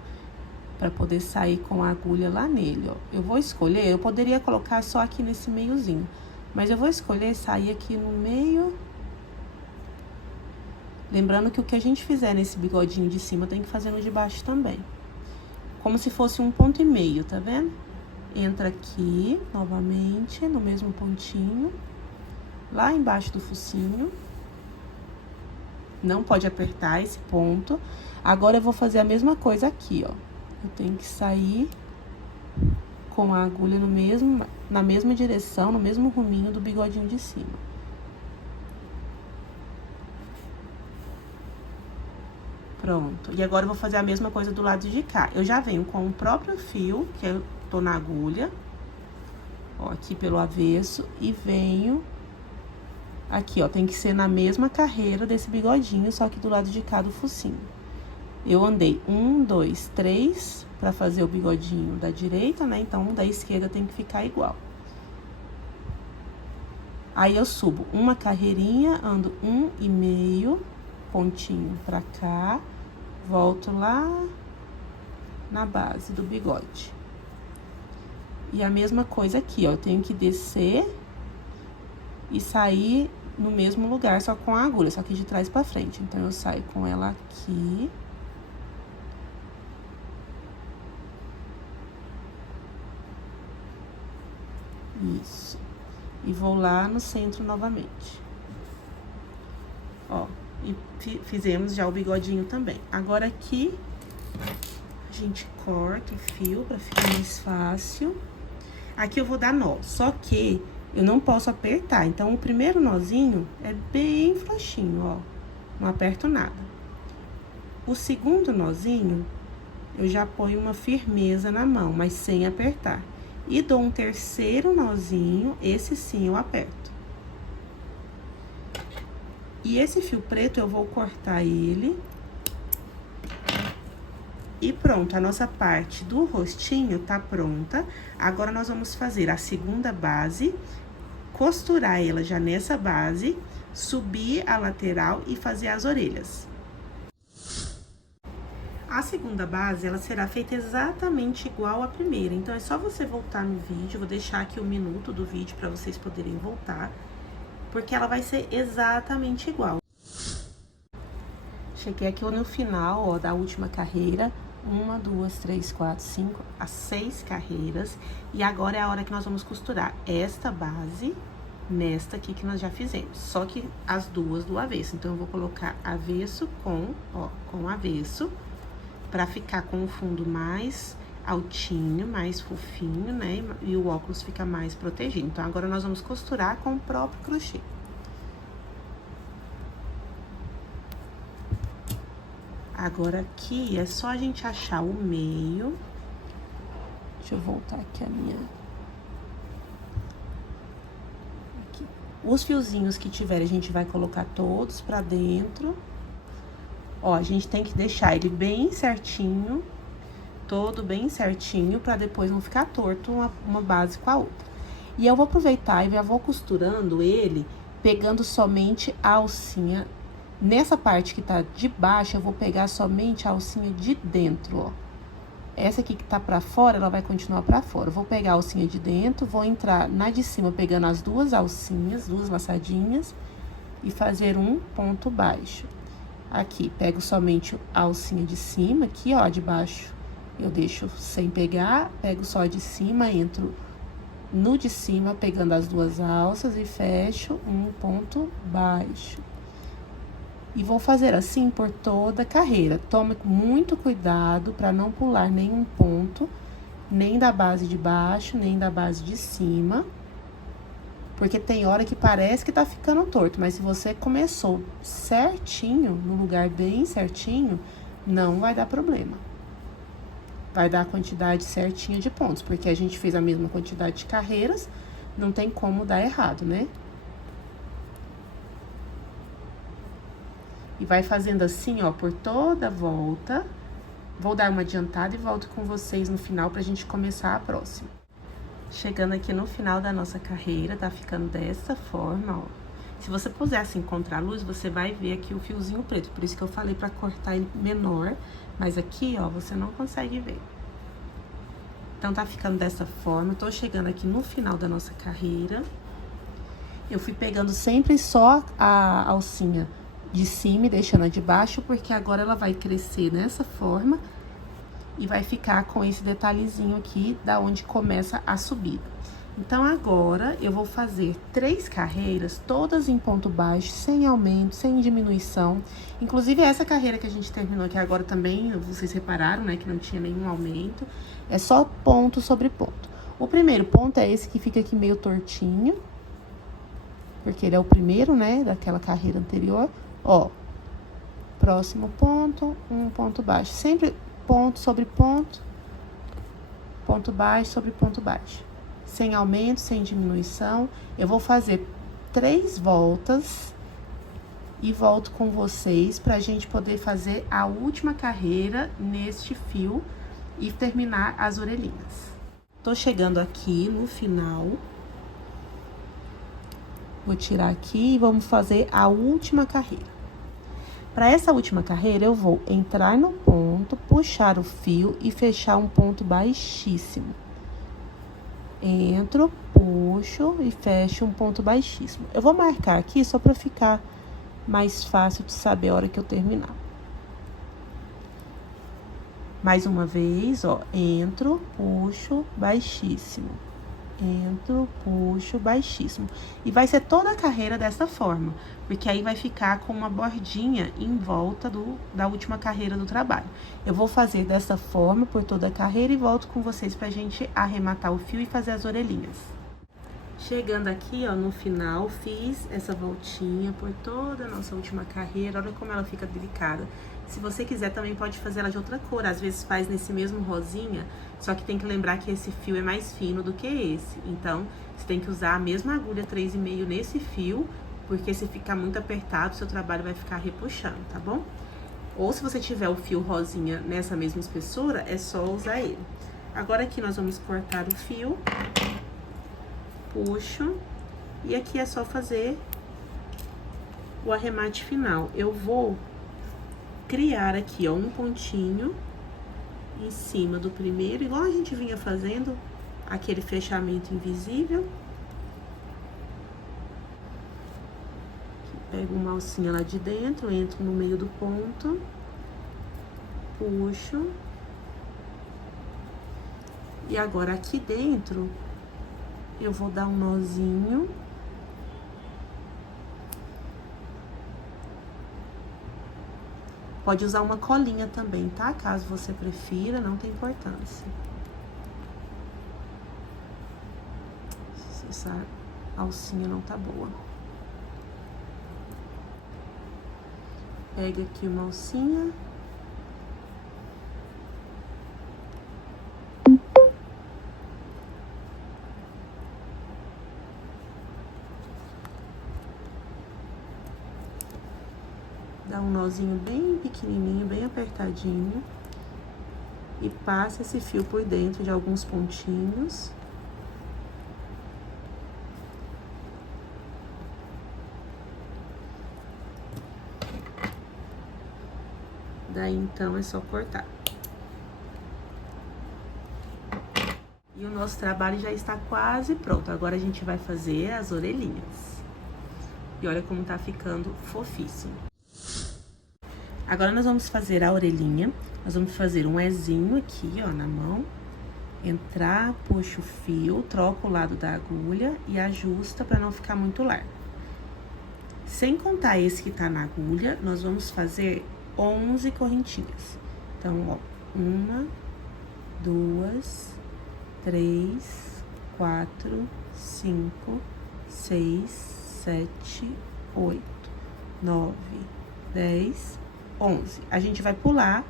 pra poder sair com a agulha lá nele, ó. Eu vou escolher, eu poderia colocar só aqui nesse meiozinho, mas eu vou escolher sair aqui no meio. Lembrando que o que a gente fizer nesse bigodinho de cima, tem que fazer no de baixo também. Como se fosse 1,5 ponto, tá vendo? entra aqui, novamente, no mesmo pontinho, lá embaixo do focinho. Não pode apertar esse ponto. Agora, eu vou fazer a mesma coisa aqui, ó. Eu tenho que sair com a agulha na mesma direção, no mesmo ruminho do bigodinho de cima. Pronto. E agora, eu vou fazer a mesma coisa do lado de cá. Eu já venho com o próprio fio, que eu tô na agulha, ó, aqui pelo avesso, e venho aqui, ó, tem que ser na mesma carreira desse bigodinho, só que do lado de cá do focinho. Eu andei 1, 2, 3 pra fazer o bigodinho da direita, né? Então, da esquerda tem que ficar igual. Aí, eu subo uma carreirinha, ando 1,5 pontinho pra cá, volto lá na base do bigode. E a mesma coisa aqui, ó, eu tenho que descer e sair no mesmo lugar, só com a agulha, só que de trás pra frente. Então, eu saio com ela aqui. Isso. E vou lá no centro novamente. Ó, e fizemos já o bigodinho também. Agora, aqui, a gente corta o fio pra ficar mais fácil. Aqui eu vou dar nó, só que eu não posso apertar. Então, o primeiro nozinho é bem frouxinho, ó. Não aperto nada. O segundo nozinho, eu já ponho uma firmeza na mão, mas sem apertar. E dou um terceiro nozinho, esse sim eu aperto. E esse fio preto eu vou cortar ele. E pronto, a nossa parte do rostinho tá pronta. Agora, nós vamos fazer a segunda base, costurar ela já nessa base, subir a lateral e fazer as orelhas. A segunda base, ela será feita exatamente igual à primeira. Então, é só você voltar no vídeo, vou deixar aqui o minuto do vídeo para vocês poderem voltar, porque ela vai ser exatamente igual. Cheguei aqui no final, ó, da última carreira. 1, 2, 3, 4, 5, as 6 carreiras. E agora é a hora que nós vamos costurar esta base nesta aqui que nós já fizemos. Só que as duas do avesso. Então, eu vou colocar avesso com avesso, pra ficar com o fundo mais altinho, mais fofinho, né? E o óculos fica mais protegido. Então, agora nós vamos costurar com o próprio crochê. Agora, aqui, é só a gente achar o meio. Deixa eu voltar aqui a minha... Aqui. Os fiozinhos que tiver, a gente vai colocar todos pra dentro. Ó, a gente tem que deixar ele bem certinho, todo bem certinho, pra depois não ficar torto uma base com a outra. E eu vou aproveitar e já vou costurando ele, pegando somente a alcinha. Nessa parte que tá de baixo, eu vou pegar somente a alcinha de dentro, ó. Essa aqui que tá pra fora, ela vai continuar pra fora. Eu vou pegar a alcinha de dentro, vou entrar na de cima pegando as duas alcinhas, duas laçadinhas, e fazer um ponto baixo. Aqui, pego somente a alcinha de cima, aqui, ó, de baixo eu deixo sem pegar, pego só a de cima, entro no de cima, pegando as duas alças e fecho um ponto baixo. E vou fazer assim por toda a carreira. Tome muito cuidado para não pular nenhum ponto, nem da base de baixo, nem da base de cima. Porque tem hora que parece que tá ficando torto, mas se você começou certinho, no lugar bem certinho, não vai dar problema. Vai dar a quantidade certinha de pontos, porque a gente fez a mesma quantidade de carreiras, não tem como dar errado, né? E vai fazendo assim, ó, por toda a volta. Vou dar uma adiantada e volto com vocês no final pra gente começar a próxima. Chegando aqui no final da nossa carreira, tá ficando dessa forma, ó. Se você puser assim contra a luz, você vai ver aqui o fiozinho preto. Por isso que eu falei pra cortar ele menor, mas aqui, ó, você não consegue ver. Então, tá ficando dessa forma. Tô chegando aqui no final da nossa carreira. Eu fui pegando sempre só a alcinha de cima e deixando a de baixo, porque agora ela vai crescer nessa forma. e vai ficar com esse detalhezinho aqui da onde começa a subida. Então, agora, eu vou fazer 3 carreiras, todas em ponto baixo, sem aumento, sem diminuição. Inclusive, essa carreira que a gente terminou aqui agora também, vocês repararam, né, que não tinha nenhum aumento. É só ponto sobre ponto. O primeiro ponto é esse que fica aqui meio tortinho, porque ele é o primeiro, né, daquela carreira anterior. Ó, próximo ponto, um ponto baixo. Sempre ponto sobre ponto baixo sobre ponto baixo. Sem aumento, sem diminuição. Eu vou fazer 3 voltas e volto com vocês pra gente poder fazer a última carreira neste fio e terminar as orelhinhas. Tô chegando aqui no final. Vou tirar aqui e vamos fazer a última carreira. Para essa última carreira, eu vou entrar no ponto, puxar o fio e fechar um ponto baixíssimo. Entro, puxo e fecho um ponto baixíssimo. Eu vou marcar aqui só para ficar mais fácil de saber a hora que eu terminar. Mais uma vez, ó, entro, puxo, baixíssimo. Entro, puxo, baixíssimo. E vai ser toda a carreira dessa forma, porque aí vai ficar com uma bordinha em volta da última carreira do trabalho. Eu vou fazer dessa forma por toda a carreira e volto com vocês pra gente arrematar o fio e fazer as orelhinhas. Chegando aqui, ó, no final, fiz essa voltinha por toda a nossa última carreira. Olha como ela fica delicada. Se você quiser, também pode fazer ela de outra cor. Às vezes faz nesse mesmo rosinha, só que tem que lembrar que esse fio é mais fino do que esse. Então, você tem que usar a mesma agulha 3,5 nesse fio, porque se ficar muito apertado, seu trabalho vai ficar repuxando, tá bom? Ou se você tiver o fio rosinha nessa mesma espessura, é só usar ele. Agora aqui nós vamos cortar o fio. Puxo. E aqui é só fazer o arremate final. Eu vou criar aqui, ó, um pontinho em cima do primeiro, igual a gente vinha fazendo aquele fechamento invisível. Pego uma alcinha lá de dentro, entro no meio do ponto, puxo. E agora aqui dentro, eu vou dar um nozinho. Pode usar uma colinha também, tá? Caso você prefira, não tem importância. Essa alcinha não tá boa. Pega aqui uma alcinha. Dá um nozinho bem pequenininho, bem apertadinho. E passa esse fio por dentro de alguns pontinhos. Daí, então, é só cortar. E o nosso trabalho já está quase pronto. Agora, a gente vai fazer as orelhinhas. E olha como tá ficando fofíssimo. Agora, nós vamos fazer a orelhinha. Nós vamos fazer um Ezinho aqui, ó, na mão. Entrar, puxa o fio, troca o lado da agulha e ajusta para não ficar muito largo. Sem contar esse que tá na agulha, nós vamos fazer 11 correntinhas. Então, ó, 1, 2, 3, 4, 5, 6, 7, 8, 9, 10, 11. A gente vai pular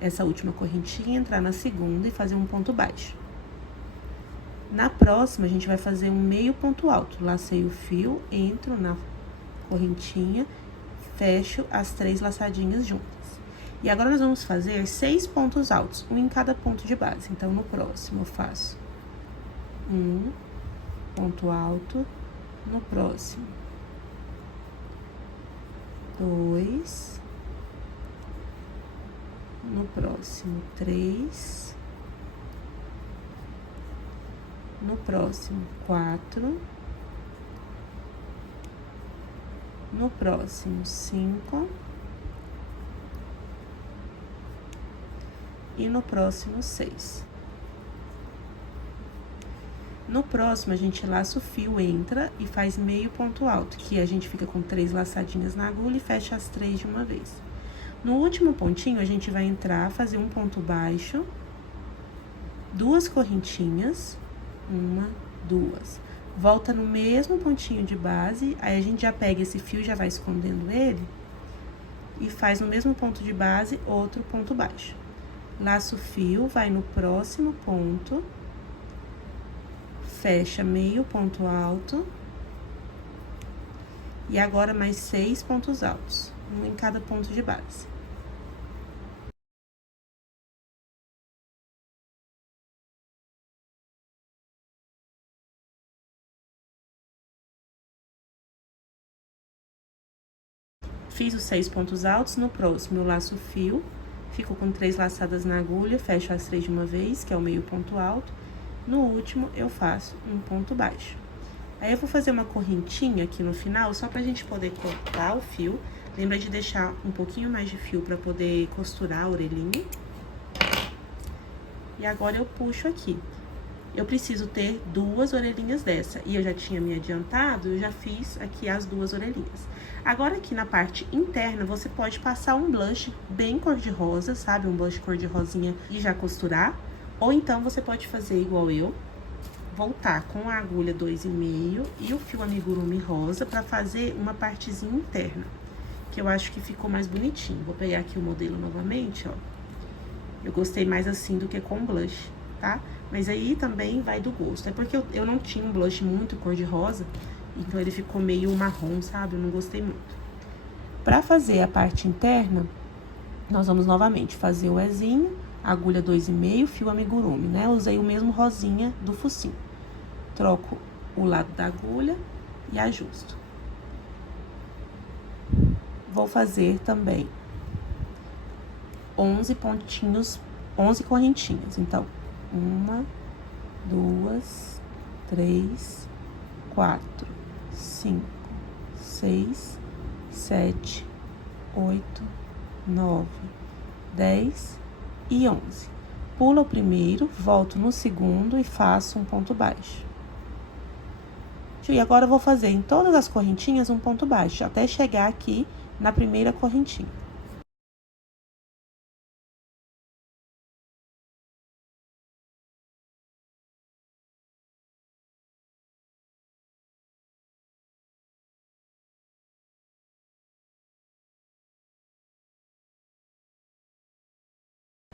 essa última correntinha, entrar na segunda e fazer um ponto baixo. Na próxima, a gente vai fazer um meio ponto alto. Lacei o fio, entro na correntinha, fecho as 3 laçadinhas juntas. E agora, nós vamos fazer 6 pontos altos, um em cada ponto de base. Então, no próximo, eu faço 1 ponto alto, no próximo, 2, no próximo, 3, no próximo, 4, no próximo, 5, e no próximo 6. No próximo, a gente laça o fio, entra e faz meio ponto alto, que a gente fica com 3 laçadinhas na agulha e fecha as 3 de uma vez. No último pontinho, a gente vai entrar, fazer um ponto baixo, 2 correntinhas, 1, 2. Volta no mesmo pontinho de base, aí a gente já pega esse fio, já vai escondendo ele, e faz no mesmo ponto de base, outro ponto baixo. Laça o fio, vai no próximo ponto, fecha meio ponto alto, e agora mais 6 pontos altos, um em cada ponto de base. Fiz os 6 pontos altos, no próximo eu laço o fio, fico com 3 laçadas na agulha, fecho as 3 de uma vez, que é o meio ponto alto. No último, eu faço um ponto baixo. Aí, eu vou fazer uma correntinha aqui no final, só pra gente poder cortar o fio. Lembra de deixar um pouquinho mais de fio pra poder costurar a orelhinha. E agora, eu puxo aqui. Eu preciso ter 2 orelhinhas dessa. E eu já tinha me adiantado, eu já fiz aqui as 2 orelhinhas. Agora, aqui na parte interna, você pode passar um blush bem cor-de-rosa, sabe? Um blush cor-de-rosinha e já costurar. Ou então, você pode fazer igual eu, voltar com a agulha 2,5 e o fio amigurumi rosa pra fazer uma partezinha interna, que eu acho que ficou mais bonitinho. Vou pegar aqui o modelo novamente, ó. Eu gostei mais assim do que com blush, tá? Mas aí também vai do gosto. É porque eu não tinha um blush muito cor-de-rosa, então ele ficou meio marrom, sabe? Eu não gostei muito. Pra fazer a parte interna, nós vamos novamente fazer o ezinho, agulha 2,5, fio amigurumi, né? Eu usei o mesmo rosinha do focinho. Troco o lado da agulha e ajusto. Vou fazer também 11 pontinhos, 11 correntinhas. Então, 1, 2, 3, 4, 5, 6, 7, 8, 9, 10 e 11. Pulo o primeiro, volto no segundo e faço um ponto baixo. E agora eu vou fazer em todas as correntinhas um ponto baixo, até chegar aqui na primeira correntinha.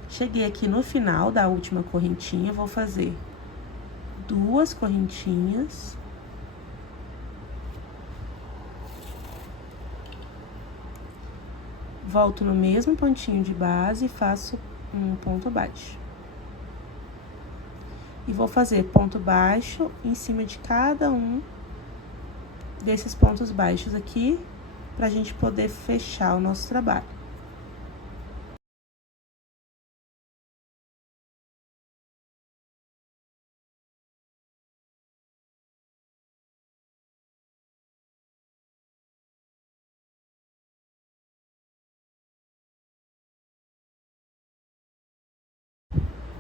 Cheguei aqui no final da última correntinha, vou fazer 2 correntinhas. Volto no mesmo pontinho de base e faço um ponto baixo. E vou fazer ponto baixo em cima de cada um desses pontos baixos aqui, pra gente poder fechar o nosso trabalho.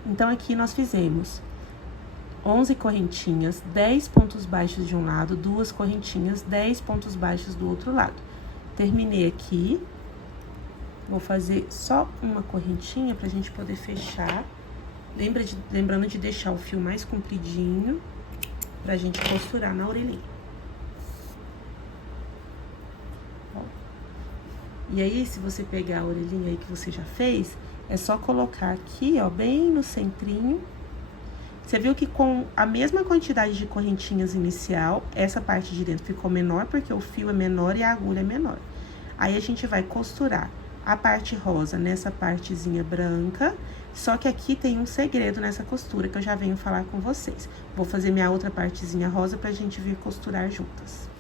Então, aqui nós fizemos 11 correntinhas, 10 pontos baixos de um lado, 2 correntinhas, 10 pontos baixos do outro lado. Terminei aqui, vou fazer só uma correntinha pra gente poder fechar. Lembrando de deixar o fio mais compridinho pra gente costurar na orelhinha. E aí, se você pegar a orelhinha aí que você já fez, é só colocar aqui, ó, bem no centrinho. Você viu que com a mesma quantidade de correntinhas inicial, essa parte de dentro ficou menor, porque o fio é menor e a agulha é menor. Aí, a gente vai costurar a parte rosa nessa partezinha branca, só que aqui tem um segredo nessa costura, que eu já venho falar com vocês. Vou fazer minha outra partezinha rosa pra gente vir costurar juntas.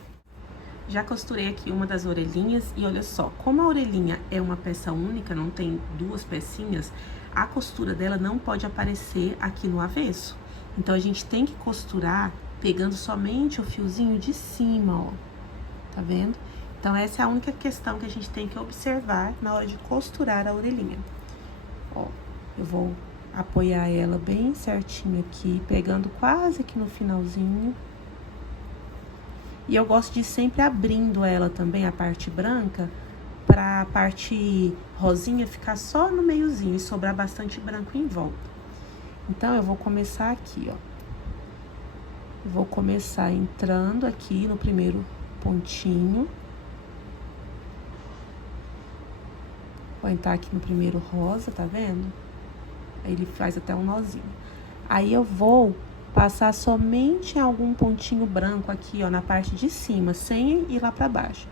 Já costurei aqui uma das orelhinhas e olha só, como a orelhinha é uma peça única, não tem 2 pecinhas, a costura dela não pode aparecer aqui no avesso. Então, a gente tem que costurar pegando somente o fiozinho de cima, ó. Tá vendo? Então, essa é a única questão que a gente tem que observar na hora de costurar a orelhinha. Ó, Eu vou apoiar ela bem certinho aqui, pegando quase aqui no finalzinho. E eu gosto de ir sempre abrindo ela também, a parte branca, pra a parte rosinha ficar só no meiozinho e sobrar bastante branco em volta. Então, eu vou começar aqui, ó. Vou começar entrando aqui no primeiro pontinho. Vou entrar aqui no primeiro rosa, tá vendo? Aí ele faz até um nozinho. Aí eu vou passar somente algum pontinho branco aqui, ó, na parte de cima, sem ir lá pra baixo.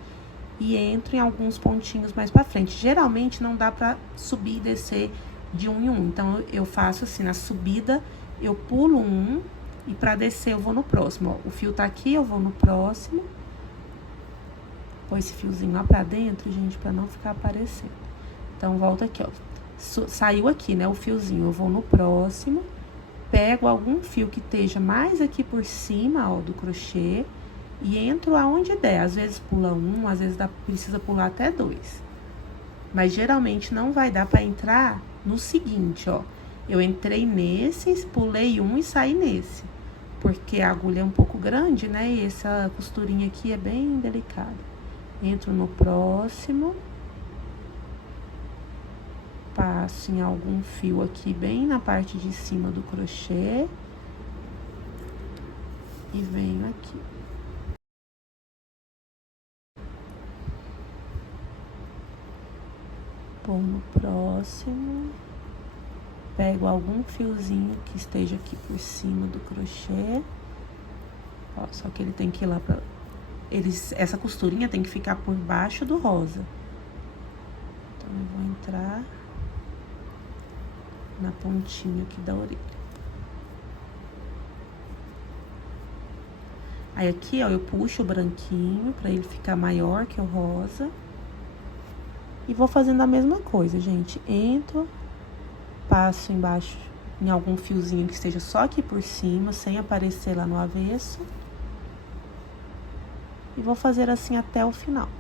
E entro em alguns pontinhos mais pra frente. Geralmente não dá pra subir e descer de um em um. Então, eu faço assim, na subida, eu pulo um e pra descer eu vou no próximo, ó. O fio tá aqui, eu vou no próximo. Põe esse fiozinho lá pra dentro, gente, pra não ficar aparecendo. Então, volta aqui, ó. Saiu aqui, né, o fiozinho, eu vou no próximo, pego algum fio que esteja mais aqui por cima, ó, do crochê, e entro aonde der. Às vezes pula um, às vezes precisa pular até dois. Mas geralmente não vai dar pra entrar no seguinte, ó. Eu entrei nesse, pulei um e saí nesse. Porque a agulha é um pouco grande, né, e essa costurinha aqui é bem delicada. Entro no próximo. Passo em algum fio aqui, bem na parte de cima do crochê. E venho aqui. Pôr no próximo. Pego algum fiozinho que esteja aqui por cima do crochê. Ó, só que ele tem que ir lá pra... essa costurinha tem que ficar por baixo do rosa. Então, eu vou entrar na pontinha aqui da orelha. Aí, aqui, ó, eu puxo o branquinho pra ele ficar maior que o rosa. E vou fazendo a mesma coisa, gente. Entro, passo embaixo em algum fiozinho que esteja só aqui por cima, sem aparecer lá no avesso. E vou fazer assim até o final.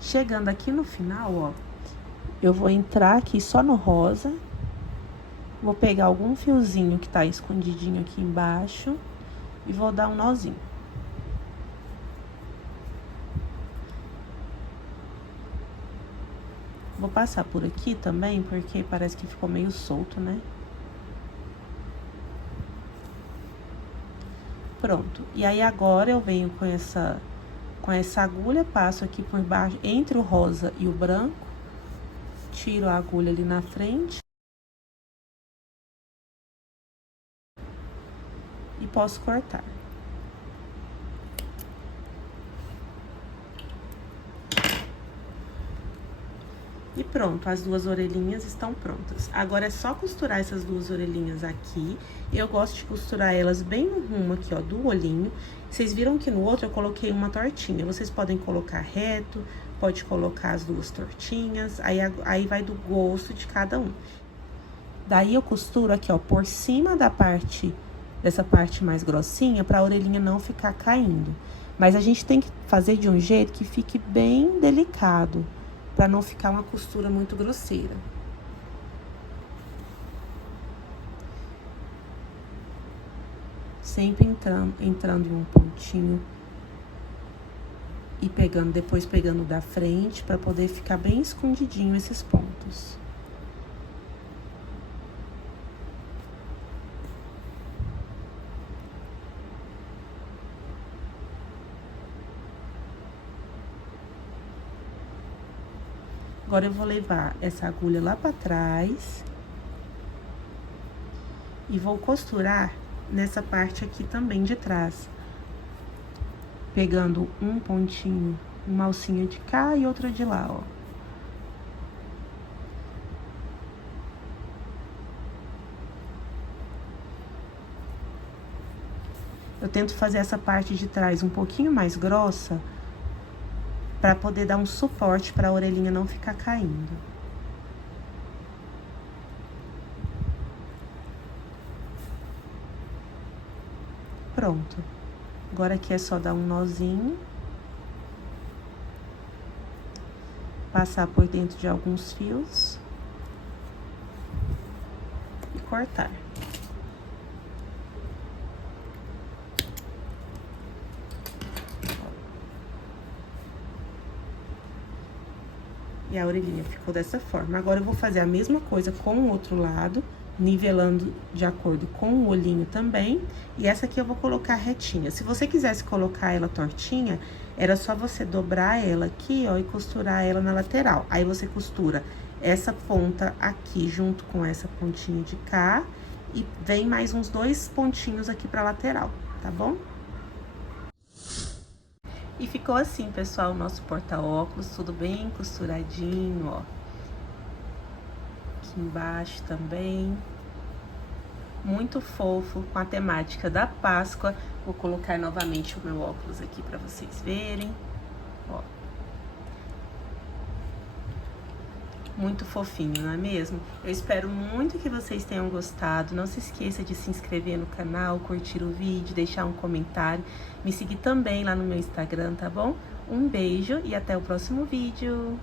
Chegando aqui no final, ó, eu vou entrar aqui só no rosa. Vou pegar algum fiozinho que tá escondidinho aqui embaixo e vou dar um nozinho. Vou passar por aqui também, porque parece que ficou meio solto, né? Pronto. E aí, agora eu venho com essa agulha, passo aqui por baixo, entre o rosa e o branco. Tiro a agulha ali na frente. E posso cortar. E pronto, as duas orelhinhas estão prontas. Agora é só costurar essas duas orelhinhas aqui. Eu gosto de costurar elas bem no rumo aqui, ó, do olhinho. Vocês viram que no outro eu coloquei uma tortinha. Vocês podem colocar reto, pode colocar as duas tortinhas, aí vai do gosto de cada um. Daí eu costuro aqui, ó, por cima dessa parte mais grossinha, pra orelhinha não ficar caindo. Mas a gente tem que fazer de um jeito que fique bem delicado, pra não ficar uma costura muito grosseira. Sempre entrando em um pontinho e depois pegando da frente, pra poder ficar bem escondidinho esses pontos. Agora, eu vou levar essa agulha lá pra trás e vou costurar nessa parte aqui também de trás. Pegando um pontinho, uma alcinha de cá e outra de lá, ó. Eu tento fazer essa parte de trás um pouquinho mais grossa, pra poder dar um suporte pra orelhinha não ficar caindo. pronto. Agora aqui é só dar um nozinho. Passar por dentro de alguns fios. E cortar. E a orelhinha ficou dessa forma. Agora, eu vou fazer a mesma coisa com o outro lado, nivelando de acordo com o olhinho também. E essa aqui eu vou colocar retinha. Se você quisesse colocar ela tortinha, era só você dobrar ela aqui, ó, e costurar ela na lateral. Aí, você costura essa ponta aqui junto com essa pontinha de cá. E vem mais uns 2 pontinhos aqui pra lateral, tá bom? E ficou assim, pessoal, o nosso porta-óculos, tudo bem costuradinho, ó. Aqui embaixo também. Muito fofo, com a temática da Páscoa. Vou colocar novamente o meu óculos aqui pra vocês verem, ó. Muito fofinho, não é mesmo? Eu espero muito que vocês tenham gostado. Não se esqueça de se inscrever no canal, curtir o vídeo, deixar um comentário. Me seguir também lá no meu Instagram, tá bom? Um beijo e até o próximo vídeo.